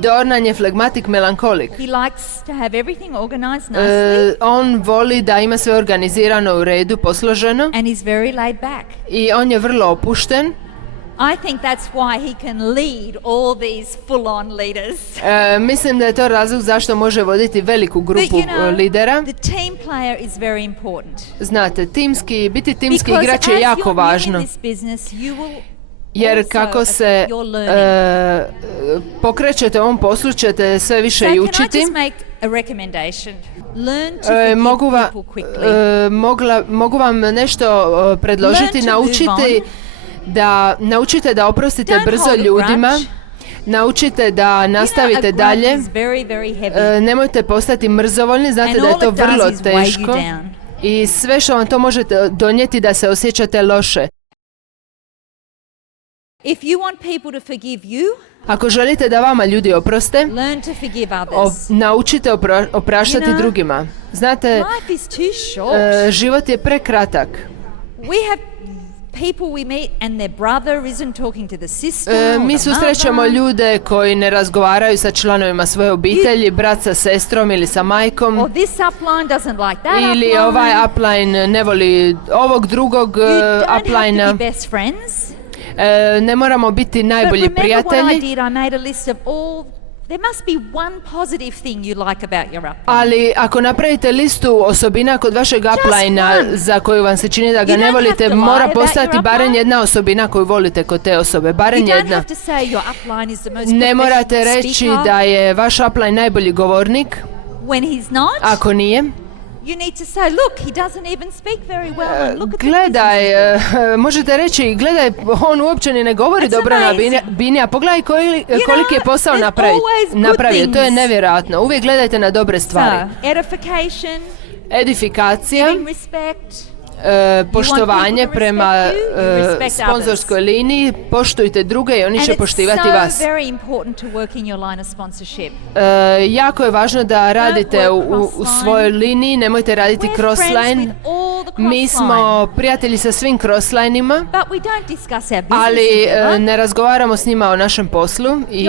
Dornan je flegmatik melankolik. On voli da ima sve organizirano, u redu, posloženo. I on je vrlo opušten. I think that's why he can lead all these full-on leaders. Mislim da je to razlog zašto može voditi veliku grupu lidera. The team player is very important. Znate, biti timski igrač je jako važno. Jer kako se pokrećete u ovom poslu, ćete sve više i učiti. Mogu vam nešto predložiti, naučite da oprostite brzo ljudima, naučite da nastavite dalje, nemojte postati mrzovoljni, znate da je to vrlo teško i sve što vam to možete donijeti da se osjećate loše. Ako želite da vama ljudi oproste, naučite opraštati drugima. Znate, život je prekratak. Mi susrećemo ljude koji ne razgovaraju sa članovima svoje obitelji, brat sa sestrom ili sa majkom. Ili ovaj upline ne voli ovog drugog uplina. Ne moramo biti najbolji prijatelji. Ali ako napravite listu osobina kod vašeg uplina za koju vam se čini da ga ne volite, mora postojati barem jedna osobina koju volite kod te osobe, barem jedna. Ne morate reći da je vaš upline najbolji govornik, ako nije. You need to say, look, he doesn't even speak very well. And look at Gledaj, možete reći, gledaj, on uopće ni ne govori dobro na bini, a pogledaj koliki je posao napravio. To je nevjerojatno. Uvijek gledajte na dobre stvari. Edification, edifikacija, poštovanje prema sponzorskoj liniji, poštujte druge i oni će poštivati vas. Jako je važno da radite u svojoj liniji, nemojte raditi crossline. Mi smo prijatelji sa svim crosslineima, ali ne razgovaramo s njima o našem poslu. I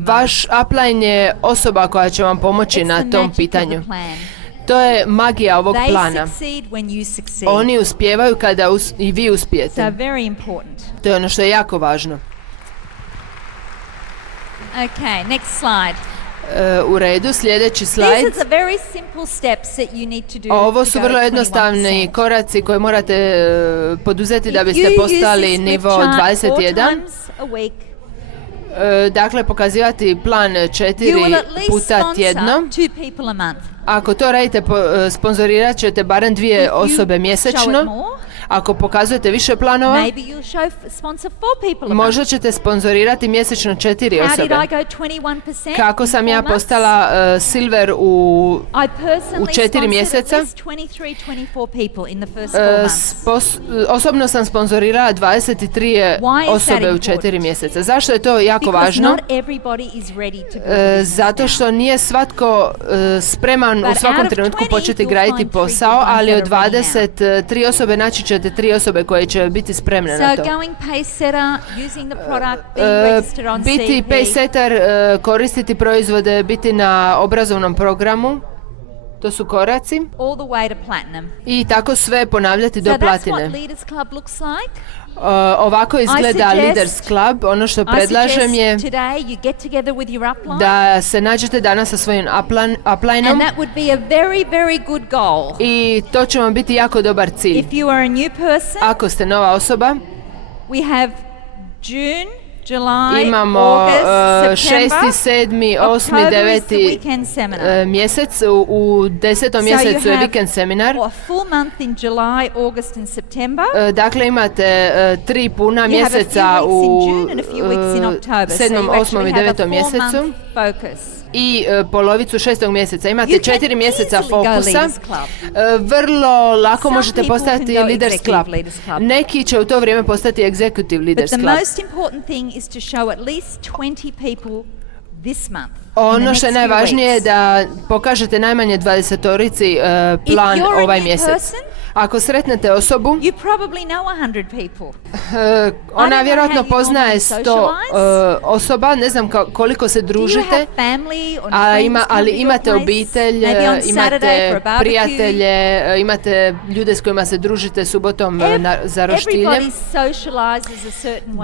vaš upline je osoba koja će vam pomoći na tom pitanju. To je magija ovog plana. Oni uspijevaju kada i vi uspijete. To je ono što je jako važno. Okay, next slide. U redu, sljedeći slajd. Ovo su vrlo jednostavni koraci koje morate poduzeti da biste postali nivo 21. Dakle, pokazivati plan 4 puta tjedno. Ako to radite, sponzorirat ćete barem 2 osobe mjesečno. Ako pokazujete više planova, možda ćete sponzorirati mjesečno 4 osobe. Kako sam ja postala silver u 4 mjeseca? Osobno sam sponzorirala 23 osobe u 4 mjeseca. Zašto je to jako važno? Zato što nije svatko spreman u svakom trenutku početi graditi posao, ali od 23 osobe naći ćete 3 osobe koje će biti spremne na to. Biti paysetter, koristiti proizvode, biti na obrazovnom programu, to su koraci. I tako sve ponavljati do platine. Ovako izgleda Leaders Club. Ono što predlažem je da se nađete danas sa svojim uplineom i to će vam biti jako dobar cilj. Ako ste nova osoba, imamo 6., 7., 8., 9. mjesec. U 10. mjesecu je vikend seminar. Dakle, imate 3 puna mjeseca u 7., 8. i 9. mjesecu i polovicu 6. mjeseca. Imate 4 mjeseca fokusa. Vrlo lako možete postati Leaders Club. Neki će u to vrijeme postati Executive Leaders Club. Ono što je najvažnije je da pokažete najmanje 20-orici plan ovaj mjesec. Ako sretnete osobu, ona vjerojatno poznaje 100 osoba, ne znam koliko se družite, ali imate obitelj, imate prijatelje, imate ljude s kojima se družite subotom za roštiljem.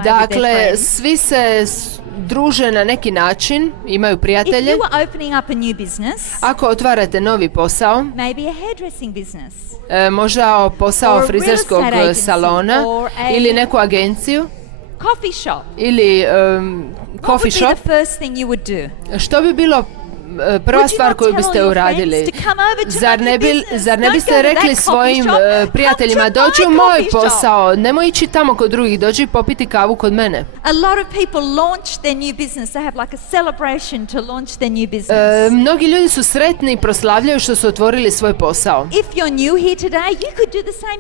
Dakle, svi se druže na neki način, imaju prijatelje. Ako otvarate novi posao, možda posao frizerskog salona ili neku agenciju ili coffee shop, što bi bilo prva stvar koju biste uradili? Zar ne biste rekli svojim prijateljima, dođi u moj posao, nemoj ići tamo kod drugih, dođi popiti kavu kod mene. Mnogi ljudi su sretni i proslavljaju što su otvorili svoj posao.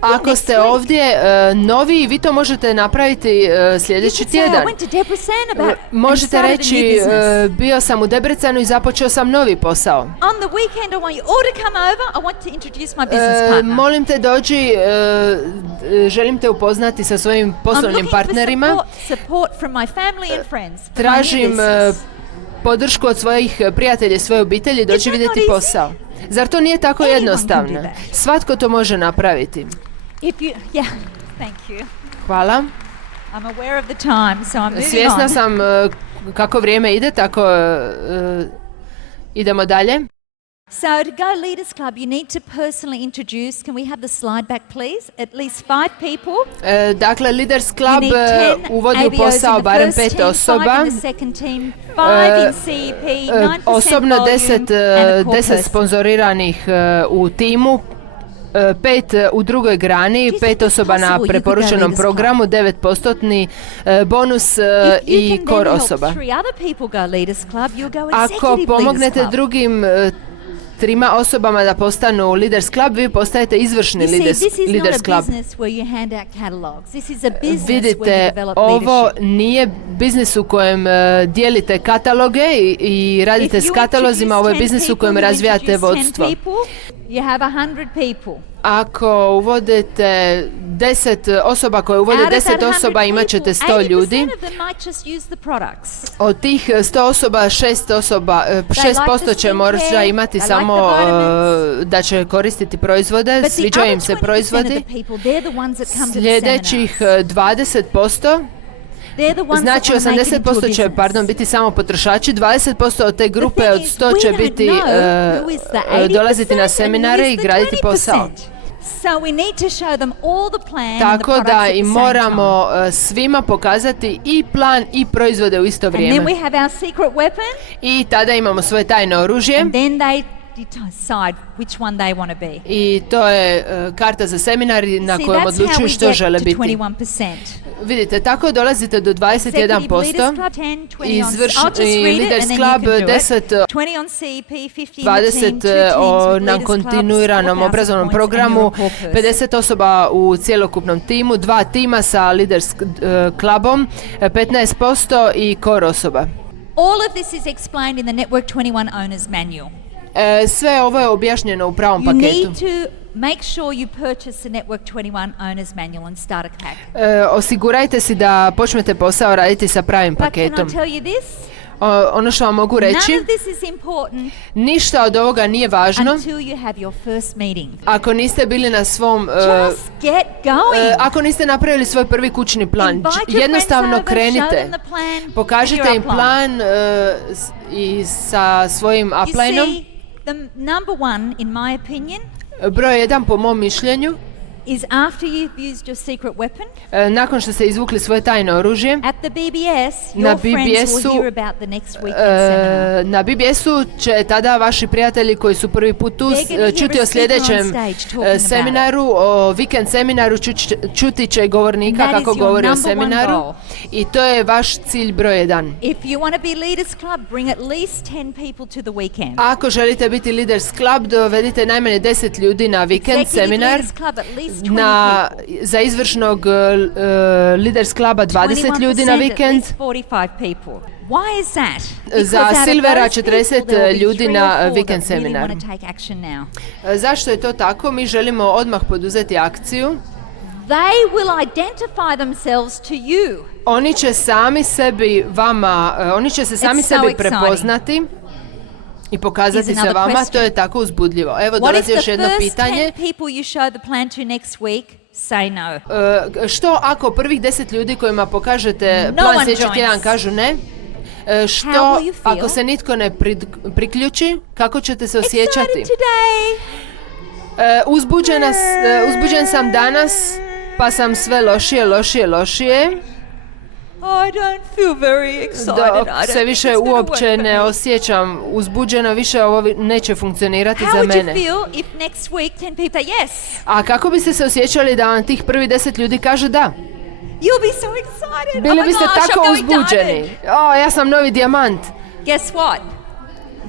Ako ste ovdje novi, vi to možete napraviti sljedeći tjedan. Možete reći, bio sam u Debrecenu i započeo sam novi posao. Molim te, dođi, želim te upoznati sa svojim poslovnim partnerima. Tražim podršku od svojih prijatelja i svoje obitelji, dođi vidjeti posao. Zar to nije tako jednostavno? Svatko to može napraviti. Hvala. Svjesna sam kako vrijeme ide, tako idemo dalje. So to go Leaders Club, you need to personally introduce. Can we have the slide back, please? At least 5 people. Dakle, Leaders You Club need 10 uvodi u ABOs in posao the barem first 5 team, osoba. 5 in the second team, 5 in CEP, 9% Osobno volume, 10, and a core 10 person. sponzoriranih u timu, 5 u drugoj grani, 5 osoba na preporučenom programu, 9% bonus i core osoba. Ako pomognete drugim 3 osobama da postanu Leaders Club, vi postajete izvršni Leaders Club. Vidite, ovo nije biznis u kojem dijelite kataloge i radite s katalozima, ovo je biznis u kojem razvijate vodstvo. Ako uvodite 10 osoba koje uvode 10 osoba, imat ćete 100 ljudi. Od tih 100 osoba, 6% će možda imati samo da će koristiti proizvode, sviđaju im se proizvodi. Sljedećih 20%, znači 80% će biti samo potrošači, 20% od te grupe od 100 će biti dolaziti na seminare i graditi posao. Tako da im moramo svima pokazati i plan i proizvode u isto vrijeme. I tada imamo svoje tajno oružje. Decide which one they want to be. I to je karta za seminar na kojem odlučuju što žele biti. Vidite, tako dolazite do 21%, Leaders Club 10, 20 na kontinuiranom obrazovnom programu, 50 osoba u cjelokupnom timu, 2 tima sa Leaders Clubom, 15% i core osoba. All of this is explained in the Network 21 Owners Manual. Sve ovo je objašnjeno u pravom paketu. You need to make sure you purchase the Network 21 Owners Manual and start a pack. Osigurajte si da počnete posao raditi sa pravim paketom. But can I tell you this? Ono što vam mogu reći, ništa od ovoga nije važno ako niste bili na svom, ako niste napravili svoj prvi kućni plan. Jednostavno krenite, pokažite im plan i sa svojim uplineom. Broj 1 po mom mišljenju, is after you've used your secret weapon. Nakon što ste izvukli svoje tajno oružje, at the BBS, your friends will hear about the next weekend seminar. Na BBS-u će tada vaši prijatelji koji su prvi put tu čuti o sljedećem seminaru, o vikend seminaru, čuti će govornika kako govori o seminaru i to je vaš cilj broj 1. If you want to be Leaders Club, bring at least 10 people to the weekend. Ako želite biti Leaders Club, dovedite najmanje 10 ljudi na vikend seminar. Za izvršnog Leaders Cluba 20 ljudi na vikend. Za Silvera 40 ljudi na vikend seminar. Zašto je to tako? Mi želimo odmah poduzeti akciju. Oni će sami sebi vama, oni će se sami sebi prepoznati i pokazati se vama, to je tako uzbudljivo. Evo, dolazi još jedno pitanje. Što ako prvih 10 ljudi kojima pokažete plan sljedeći tjedan kažu ne? Što ako se nitko ne priključi? Kako ćete se osjećati? Uzbuđen sam danas, pa sam sve lošije. I don't feel very excited. Dok se više uopće ne osjećam uzbuđeno, više ovo neće funkcionirati za mene. A kako biste se osjećali da vam tih prvi 10 ljudi kaže da? Bili biste tako uzbuđeni. Ja sam novi dijamant. Guess what?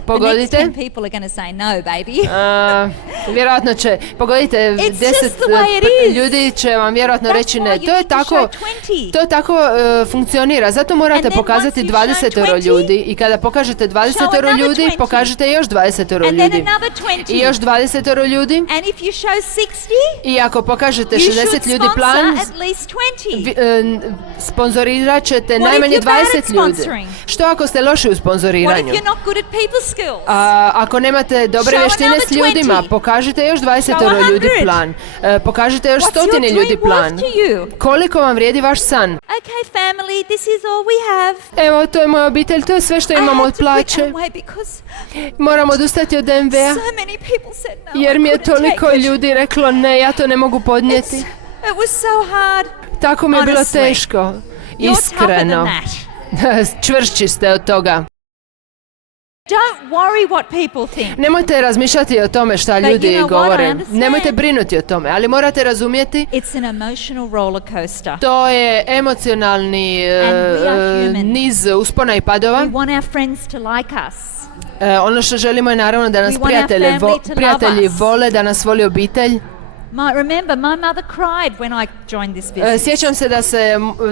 Pogodite. The next 10 people are going to say no, baby. Vjerojatno će. Pogodite, 10 ljudi će vam vjerojatno reći ne. To tako funkcionira. Zato morate pokazati 20 ljudi. I kada pokažete 20 ljudi, pokažete još 20 ljudi. I još 20 ljudi. I ako pokažete 60 ljudi plan, sponzorirat ćete najmanje 20 ljudi. Što ako ste loši u sponzoriranju? skills. Ako nemate dobre Show vještine s another ljudima, 20. pokažite još Show 20 ljudi 100. plan. Pokažite još What's your 100 ljudi dream plan. worth to you? Koliko vam vrijedi vaš san? Okay, family, this is all we have. Evo, to je moja obitelj, to je sve što imamo od plaće. Moram odustati od MV-a, jer mi je toliko ljudi reklo ne, ja to ne mogu podnijeti. It was so hard. Tako mi je bilo Honestly. teško. You're tougher than Iskreno. that. Čvršći ste od toga. Don't worry what people think. Nemojte razmišljati o tome šta But ljudi you know what, I govore. understand. Nemojte brinuti o tome, ali morate razumjeti, It's an emotional roller coaster. to je emocionalni And we are human. niz uspona i padova. We want our friends to like us. Ono što želimo je naravno da nas We want our family to love prijatelji us. vole, da nas voli obitelj. Remember, my mother cried when I joined this business. Sjećam se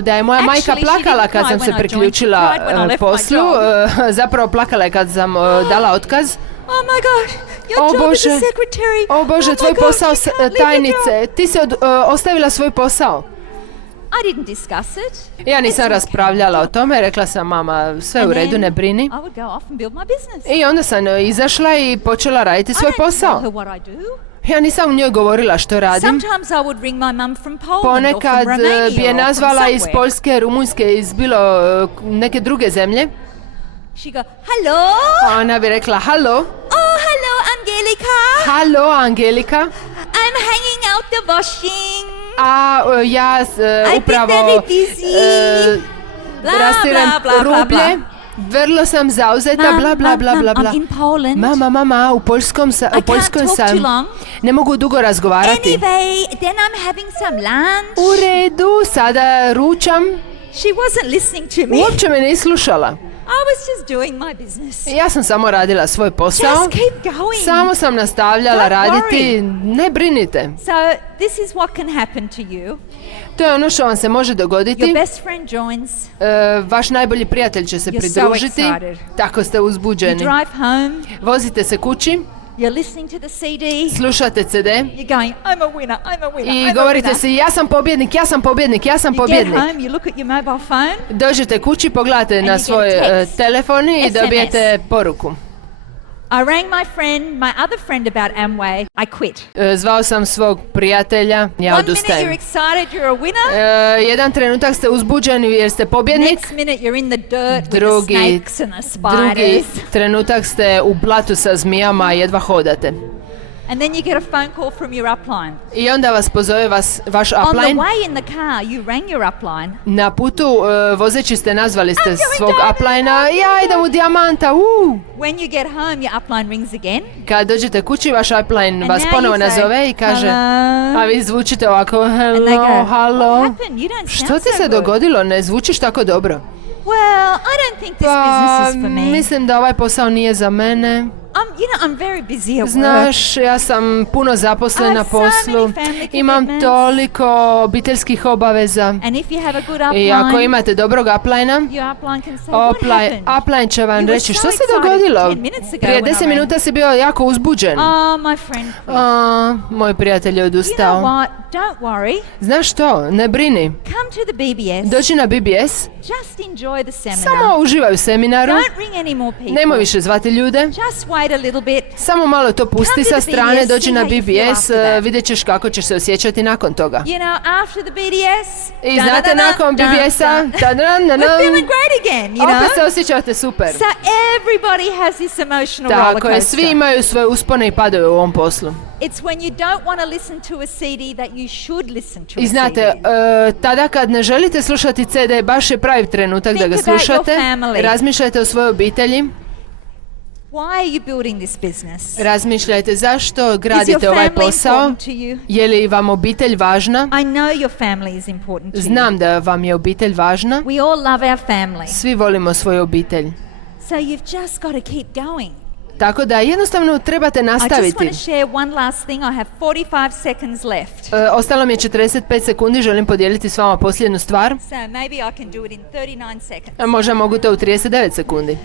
da je moja majka Actually, she plakala didn't kad cry sam se when I priključila joined. She cried when I left my poslu. job. Zapravo plakala je kad sam dala otkaz. Oh my God, your O job Bože, as a secretary. o Bože, Oh my tvoj God, posao you can't leave your tajnice, job. ti si ostavila svoj posao. I didn't discuss it. Ja nisam It's okay. raspravljala o tome, rekla sam mama, sve u And redu, then ne brini. I would go off and build my business. I onda sam izašla i počela raditi svoj I don't tell posao. her what I do. Ja nisam njoj govorila što radim. Sometimes I would ring my mum from Poland Ponekad or from Romania bi je or from nazvala iz somewhere. Poljske, Rumunjske, iz bilo neke druge zemlje. She go, hello? A ona bi rekla, halo, Oh, hello, Angelica. halo Angelika. I'm hanging out the washing. A ja I've upravo been very busy. Bla, rastirem bla, bla, bla, rublje. bla. Vrlo sam zauzeta, bla bla bla bla bla. I'm in Poland. Mama, u Poljskoj I can't talk sam. too long. Ne mogu dugo razgovarati. Anyway, then I'm having some lunch. U redu, sada ručam. She wasn't listening to me. Uopće me ne slušala. I was just doing my business. Ja sam samo radila svoj posao. Just keep going. Samo sam nastavljala Don't raditi. Ne brinite. So this is what can happen to you. To je ono što vam se može Your dogoditi. best friend joins. Vaš najbolji prijatelj će se You're so pridružiti. excited. Tako ste You uzbuđeni. drive home. Vozite se kući, You're listening to the CD. slušate CD You're going, I'm a winner, I'm a winner, i I'm a govorite winner. si ja sam pobjednik, ja sam pobjednik, ja sam You get pobjednik. home, you look at your mobile phone. Dođete kući, pogledate And na you get svoj text, telefon i SMS. dobijete poruku. I rang my other friend about Amway. I quit. Zvao sam svog prijatelja, ja One minute you're odustajem. excited, you're a winner. Jedan trenutak ste uzbuđeni jer ste pobjednik. Next minute you're in the dirt with Drugi, the snakes and the drugi spiders. trenutak ste u blatu sa zmijama, jedva hodate. And then you get a phone call from your upline. I onda vas pozove vaš On the upline. way in the car, you rang your upline. Na putu vozeći ste nazvali ste I'm going svog diamond. uplina. Ja idem u dijamanta. When you get home, your upline rings again. Kad dođete kući, vaš upline And vas now ponovo you say, nazove i kaže, "Hello." a vi zvučite ovako, And they hello, go, halo. what happened? You don't Što sound ti so se good. dogodilo? Ne zvučiš tako dobro. Well, I don't think this Pa, business is for me. mislim da ovaj posao nije za mene. I'm very busy at work. Znaš, ja sam puno zaposlen I na have so poslu, many family imam commitments. toliko obiteljskih obaveza. And if you have a good I ako upline, imate dobrog uplina, your upline can say, what happened? upline će vam You were reći so što se excited dogodilo. 10 minutes ago Prije when I 10 rang. minuta si bio jako uzbuđen. Oh, my friend. Moj prijatelj je You know odustao. what? Don't worry. Znaš što, ne brini. Come to the BBS. Dođi na BBS, Just enjoy the seminar. samo uživaj u seminaru, Don't ring any more people. nemoj više zvati ljude. Just wait a little bit. Samo malo to pusti Come to sa the strane, BBS, dođi see na how you feel BBS, after that. vidjet ćeš kako ćeš se osjećati nakon toga. You know, after the BDS, I znate, nakon BBS-a, we're feeling great again, you opet se know? osjećate super. So everybody has this emotional roller Tako je, coaster. svi imaju svoje uspone i padove u ovom poslu. It's when you don't want to listen to a CD that you should listen to I a znate, CD. tada kad ne želite slušati CD, baš je pravi trenutak da Think ga about your slušate. family. Razmišljajte o svojoj obitelji. Why are you building this business? Razmišljajte zašto Is your gradite ovaj family posao. important to you? Je li vam obitelj važna? I know your family is important to you. Znam da vam je obitelj važna. We all love our family. Svi volimo svoju obitelj. So you've just got to keep going. Tako da jednostavno trebate I just nastaviti. want to share one last thing. I have 45 seconds left. Ostalo mi je 45 sekundi, želim podijeliti s vama posljednju stvar. So maybe I can do it in 39 seconds. Možda mogu to u 39 sekundi.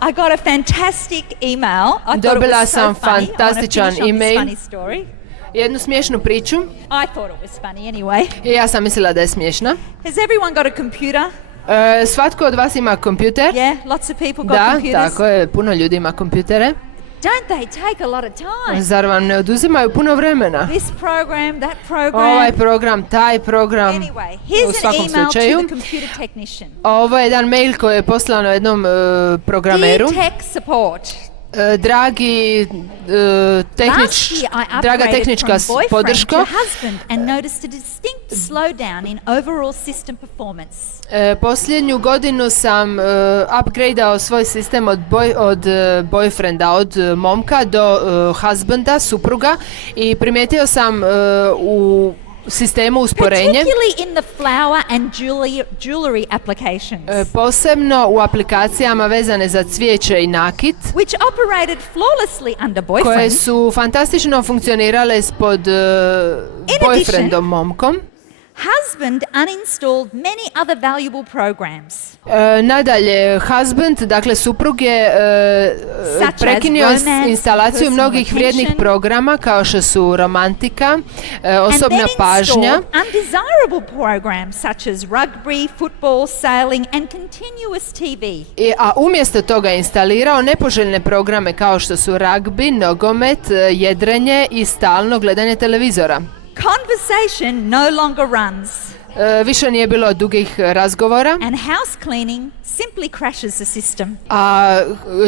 I got a fantastic email. I thought it Dobila was so sam funny. I want to fantastičan finish on this email. funny story. Jednu smiješnu priču. I thought it was funny anyway. I ja sam mislila da je smiješna. Has everyone got a computer? Svatko od vas ima kompjuter? Yeah, lots of people got computers. Da, tako je, puno ljudi ima kompjutere. Don't they take a lot of time? Zar vam ne oduzimaju puno vremena? This program, that program. Ovaj program, taj program. Anyway, U here's an svakom email slučaju. to the computer technician. Ovo je jedan mail koji je poslano jednom programeru. Dear tech support. Dragi draga tehnička podrško, posljednju godinu sam upgradeao svoj sistem od boyfrienda, od momka do husbanda, supruga, i primijetio sam u sistemu usporenje, posebno u aplikacijama vezane za cvijeće i nakit, koje su fantastično funkcionirale pod boyfriendom momkom. Husband uninstalled many other valuable programs. Nadalje, husband, dakle suprug je prekinuo instalaciju mnogih vrijednih programa kao što su romantika, osobna pažnja, undesirable programs such as rugby, football, sailing and continuous TV. A umjesto toga instalirao nepoželjne programe kao što su rugby, nogomet, jedrenje i stalno gledanje televizora. Conversation no longer runs. Više nije bilo dugih razgovora. And house cleaning simply crashes the system. A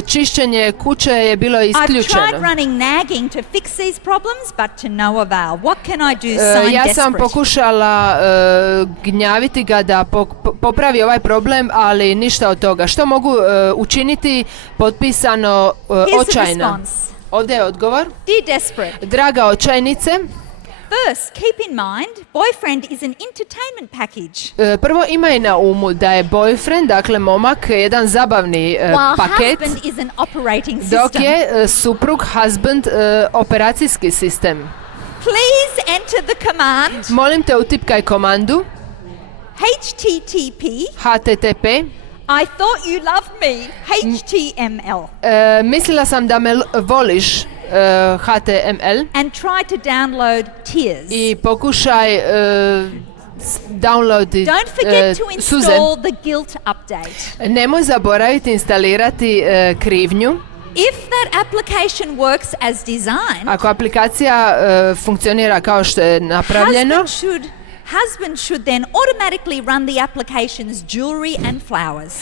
čišćenje kuće je bilo isključeno. I've tried running nagging to fix these problems, but to no avail. What can I do? So I'm ja sam pokušala gnjaviti ga da popravi ovaj problem, ali ništa od toga. Što mogu učiniti? Potpisano očajno. Ovdje je odgovor. Dear desperate. Draga očajnice. First, keep in mind, boyfriend is an entertainment package. Prvo imaj na umu da je boyfriend, dakle momak, jedan zabavni paket, husband is an operating system. Dok je suprug, husband, operacijski sistem. Please enter the command. Molim te, utipkaj komandu. HTTP. I thought you loved me. HTML. Mislila sam da me voliš. HTML. And try to download Tears. I pokušaj downloaditi Don't forget to install the guilt update. Nemoj zaboraviti instalirati krivnju. If that application works as designed, ako aplikacija funkcionira kao što je napravljeno, husband should then automatically run the application's jewelry and flowers.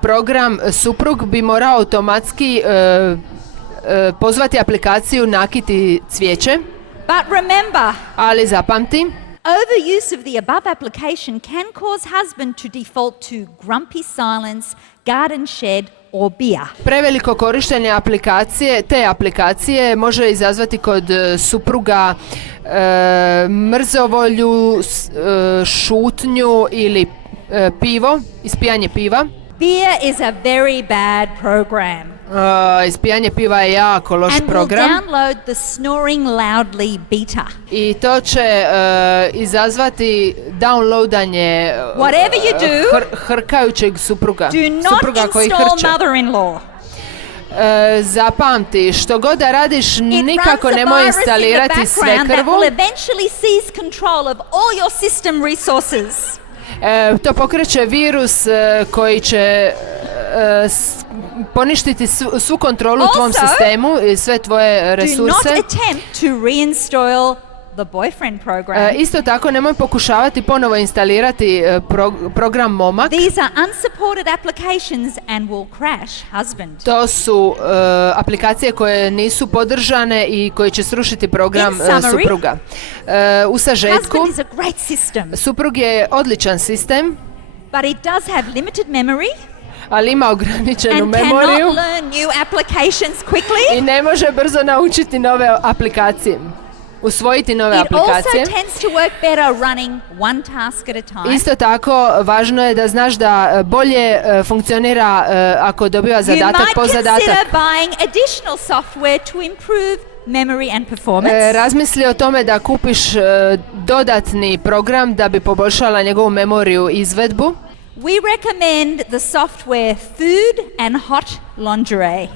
Program suprug bi morao automatski pozvati aplikaciju nakit i cvijeće. But remember, ali zapamti, overuse of the above application can cause husband to default to grumpy silence, garden shed or beer. Preveliko korištenje te aplikacije može izazvati kod supruga mrzovolju, šutnju ili pivo, ispijanje piva. Beer is a very bad program. Ispijanje piva je jako loš program. And will download the snoring loudly beta. I to će izazvati downloadanje hrkajućeg supruga. Do not install mother-in-law. Zapamti, što god da radiš, nikako nemoj instalirati svekrvu. To pokreće virus koji će poništiti svu kontrolu u tvom sistemu i sve tvoje resurse. Do not attempt to reinstall the boyfriend program. Isto tako nemoj pokušavati ponovo instalirati program momak. These are unsupported applications and will crash husband. To su aplikacije koje nisu podržane i koje će srušiti program supruga. U sažetku, husband is a great system. Suprug je odličan sistem. But it does have limited memory. Ali ima ograničenu memoriju i ne može brzo naučiti nove aplikacije, usvojiti nove aplikacije. Isto tako, važno je da znaš da bolje funkcionira ako dobiva zadatak po zadatak. Razmisli o tome da kupiš dodatni program da bi poboljšala njegovu memoriju i izvedbu. We recommend the software Food and Hot Lingerie.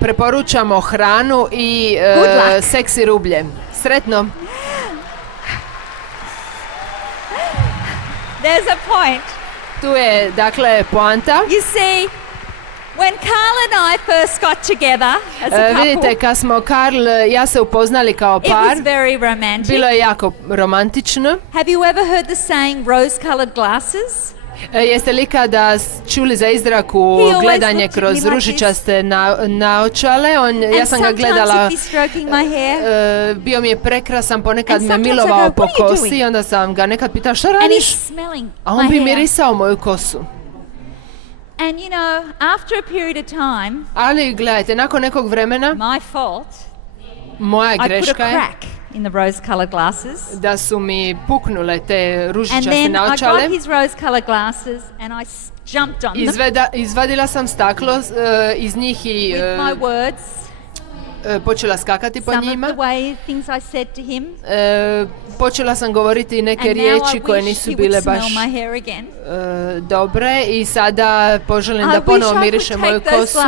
Preporučamo hranu i seksi rublje. Sretno. There's a point. Tu je, dakle, poanta. You see, when Carl and I first got together as a couple, Vidite, kad smo Karl i ja se upoznali kao it par, was very romantic. bilo je jako romantično. Have you ever heard the saying rose-colored glasses? Jeste li kada čuli za izraku gledanje kroz ružičaste naočale? Ja sam ga gledala, bio mi je prekrasan, ponekad me milovao po kosi i onda sam ga nekad pitala šta radiš? A on bi mirisao moju kosu. And you know, after a period of time, ali gledajte, nakon nekog vremena, my fault, moja greška je in the rose-colored glasses. Da su mi puknule te ružičaste naočale. And then I got his rose-colored glasses and I jumped on them. Izvadila sam staklo iz njih i with my words. Počela skakati po njima. Some of the way things I said to him. Počela sam govoriti neke riječi koje nisu bile baš dobre i sada poželim da ponovo mirišem moju kosu.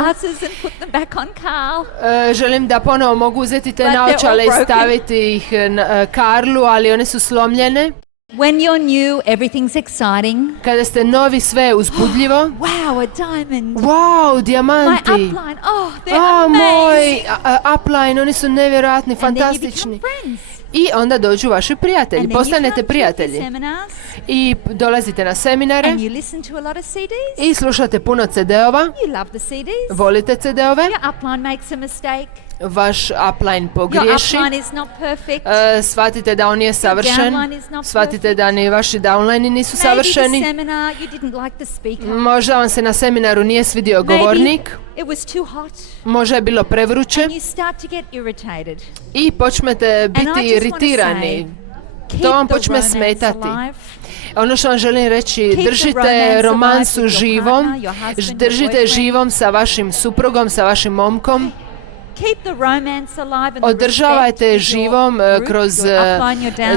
Želim da ponovo mogu uzeti te naočale i staviti ih Karlu, ali one su slomljene. When you're new, everything's exciting. Kada ste novi, sve je uzbudljivo. Wow, a diamond. Wow, dijamanti. My upline. Oh, they're amazing. Moj upline, oni su nevjerojatni, fantastični. I onda dođu vaši prijatelji, postanete prijatelji. I dolazite na seminare. And you listen to a lot of CDs. I slušate puno CD-ova. You love the CDs. Volite CD-ove. Your upline makes a mistake. Vaš upline pogriješi. Shvatite da on nije savršen. Shvatite da ni vaši downline nisu savršeni. Možda vam se na seminaru nije svidio govornik. Možda je bilo prevruće. I počnete biti iritirani. To vam počne smetati. Ono što vam želim reći, držite romansu živom. Držite živom sa vašim suprugom, sa vašim momkom. Održavajte živom kroz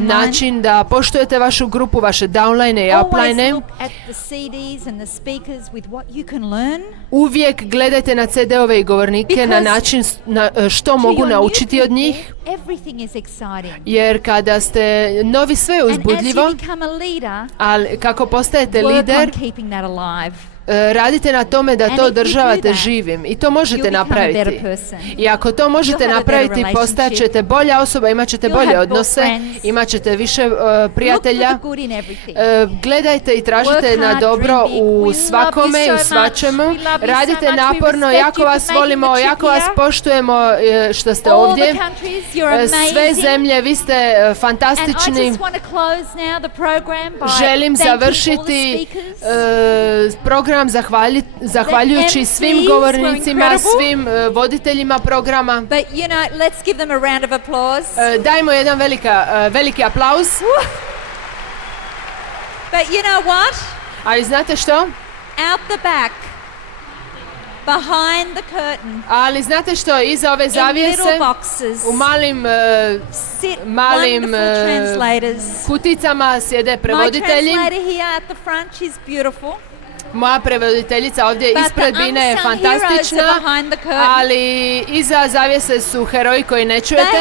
način da poštujete vašu grupu, vaše downline i upline. Uvijek gledajte na CD-ove i govornike na način što mogu naučiti od njih. Jer kada ste novi, sve je uzbudljivo, ali kako postajete lider, radite na tome da to održavate živim i to možete napraviti. I ako to možete napraviti, postat ćete bolja osoba, imat ćete bolje odnose, imat ćete više prijatelja. Gledajte i tražite na dobro u svakome i u svačemu. Radite naporno, jako vas volimo, jako vas poštujemo što ste ovdje. Sve zemlje, vi ste fantastični. Želim završiti program zahvaljujući svim govornicima, svim voditeljima programa. Dajmo jedan veliki aplauz. Ali znate što? Out the back. Behind the curtain. Ali znate što, iza ove zavjese u malim kuticama sjede prevoditelji. Moja prevoditeljica ovdje ispred bine je fantastična, ali iza zavjese su heroji koji ne čujete.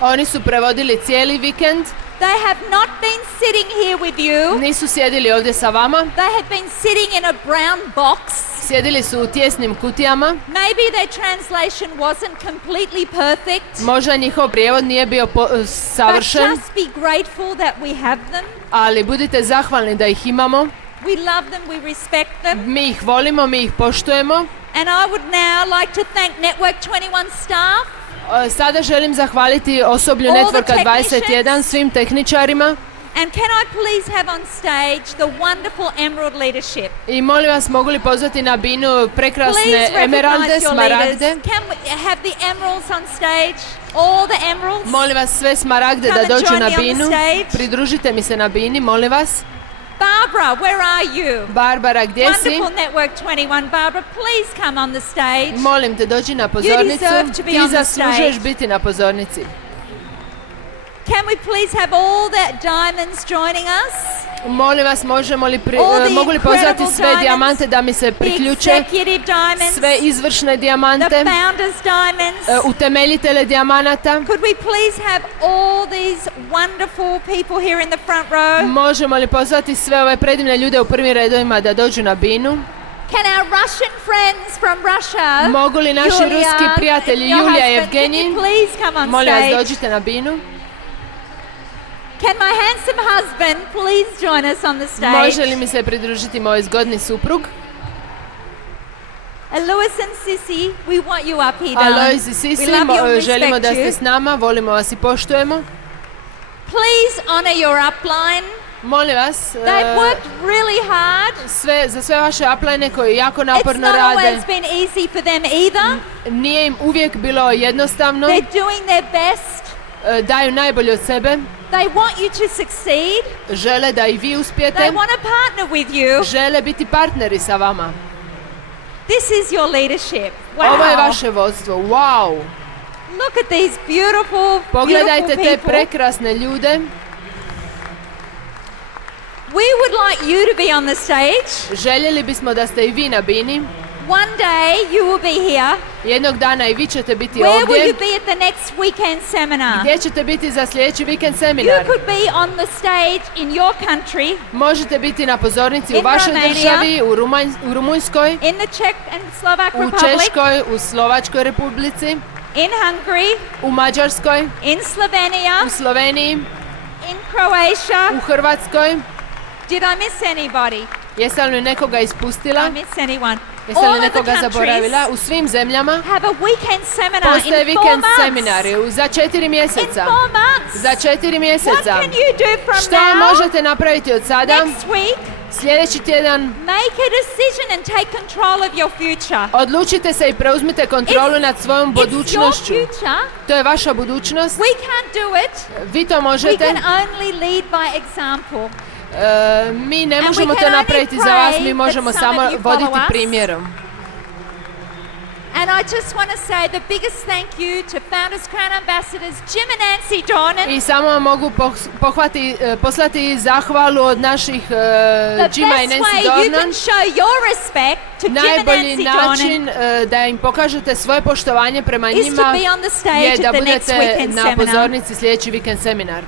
Oni su prevodili cijeli vikend. They have not been sitting here with you. Nisu sjedili ovdje sa vama. They have been sitting in a brown box. Sjedili su u tijesnim kutijama. Maybe their translation wasn't completely perfect. Možda njihov prijevod nije bio savršen. But just be grateful that we have them. Ali budite zahvalni da ih imamo. We love them, we respect them. Mi ih volimo, mi ih poštujemo. And I would now like to thank Network 21 staff. Sada želim zahvaliti osoblju Networka 21, svim tehničarima. And can I please have on stage the wonderful Emerald leadership? I molim vas, mogu li pozvati na binu prekrasne emeralde, smaragde? Can we have the emeralds on stage? All the emeralds? Molim vas, sve smaragde da dođu na binu. Pridružite mi se na bini, molim vas. Barbara, where are you? Barbara, gdje si? Wonderful Network 21. Barbara, please come on the stage. Molim te, dođi na pozornicu. Ti zaslužuješ biti na pozornici. Can we please have all the diamonds joining us? Molim vas, All the mogu li pozvati incredible sve dijamante da mi se the priključe? executive diamonds, Sve izvršne the dijamante, founders diamonds. utemeljitelje dijamanata. Could we please have all these wonderful people here in the front row? Možemo li pozvati sve ove predivne ljude u prvim redovima da dođu na binu? Can our Russian friends from Russia, Mogu li naši Julia ruski prijatelji and your Julija i husband, can Evgenij, you please come on molim vas stage? dođite na binu? Can my handsome husband please join us on the stage? Može li mi se pridružiti moj zgodni suprug? Alois and Sissy, we want you up here, darling. Alois i Sisi, We love you and želimo da respect ste you. s nama, volimo vas i poštujemo. Please honor your upline. Molim vas, They've worked really hard. za sve vaše upline koji jako It's naporno not rade, always been easy for them either. nije im uvijek bilo jednostavno, They're doing their best. daju najbolje od sebe, They want you to succeed. žele da i vi They uspijete, want to partner with you. žele biti partneri sa vama. This is your leadership. Wow. Ovo je vaše vodstvo, wow! Look at these beautiful, Pogledajte beautiful te people. prekrasne ljude. We would like you to be on the stage. Željeli bismo da ste i vi na bini. One day you will be here. Jednog dana i vi ćete biti Where will ovdje. you be at the next weekend seminar? Gdje ćete biti za sljedeći vikend You seminar? could be on the stage in your country, Možete biti na pozornici u In vašoj Romania. državi, u Rumunjskoj, in the Czech and Slovak u Republic, Češkoj, u Slovačkoj republici, in Hungary, u Mađarskoj, in Slovenia, u Sloveniji, in Croatia. u Hrvatskoj. Did I miss anybody? Jeste li nekoga Did ispustila? I miss anyone? Jeste All li of the nekoga countries zaboravila? U svim zemljama have a weekend seminar postoje in 4 vikend months. seminari za 4 In mjeseca. 4 months. Za 4 What mjeseca. can you do from Što now? možete napraviti od sada? Next week, Sljedeći tjedan make a decision and take control of your future. odlučite se i preuzmite kontrolu nad svojom It's your budućnošću. future. To je vaša budućnost. We can't do it. Vi to We možete. can only lead by example. Mi ne And možemo we to can only napraviti za vas, pray mi možemo that some samo of you voditi follow us. primjerom. And I just want to say the biggest thank you to Founders Crown Ambassadors Jim and Nancy Dornan. I samo vam mogu poslati zahvalu od naših The Jima i best Nancy way you Dornan. can show your respect to Jim and Najbolji Nancy način Dornan da im pokažete svoje poštovanje prema is to njima be on the stage je da at the next budete weekend na seminar. pozornici sljedeći vikend seminar.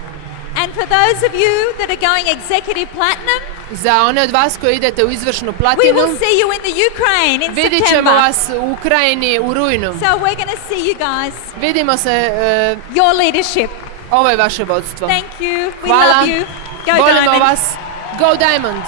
And for those of you that are going executive platinum, Za one od vas koji idete u izvršnu we platinu, will see you in the Ukraine in vidit ćemo September. vas u Ukrajini u rujnu. So we're going to see you guys. Vidimo se, Your leadership. ovo je vaše vodstvo. Thank you. We Hvala. love you. Go Volimo Diamond. vas. Go Diamond!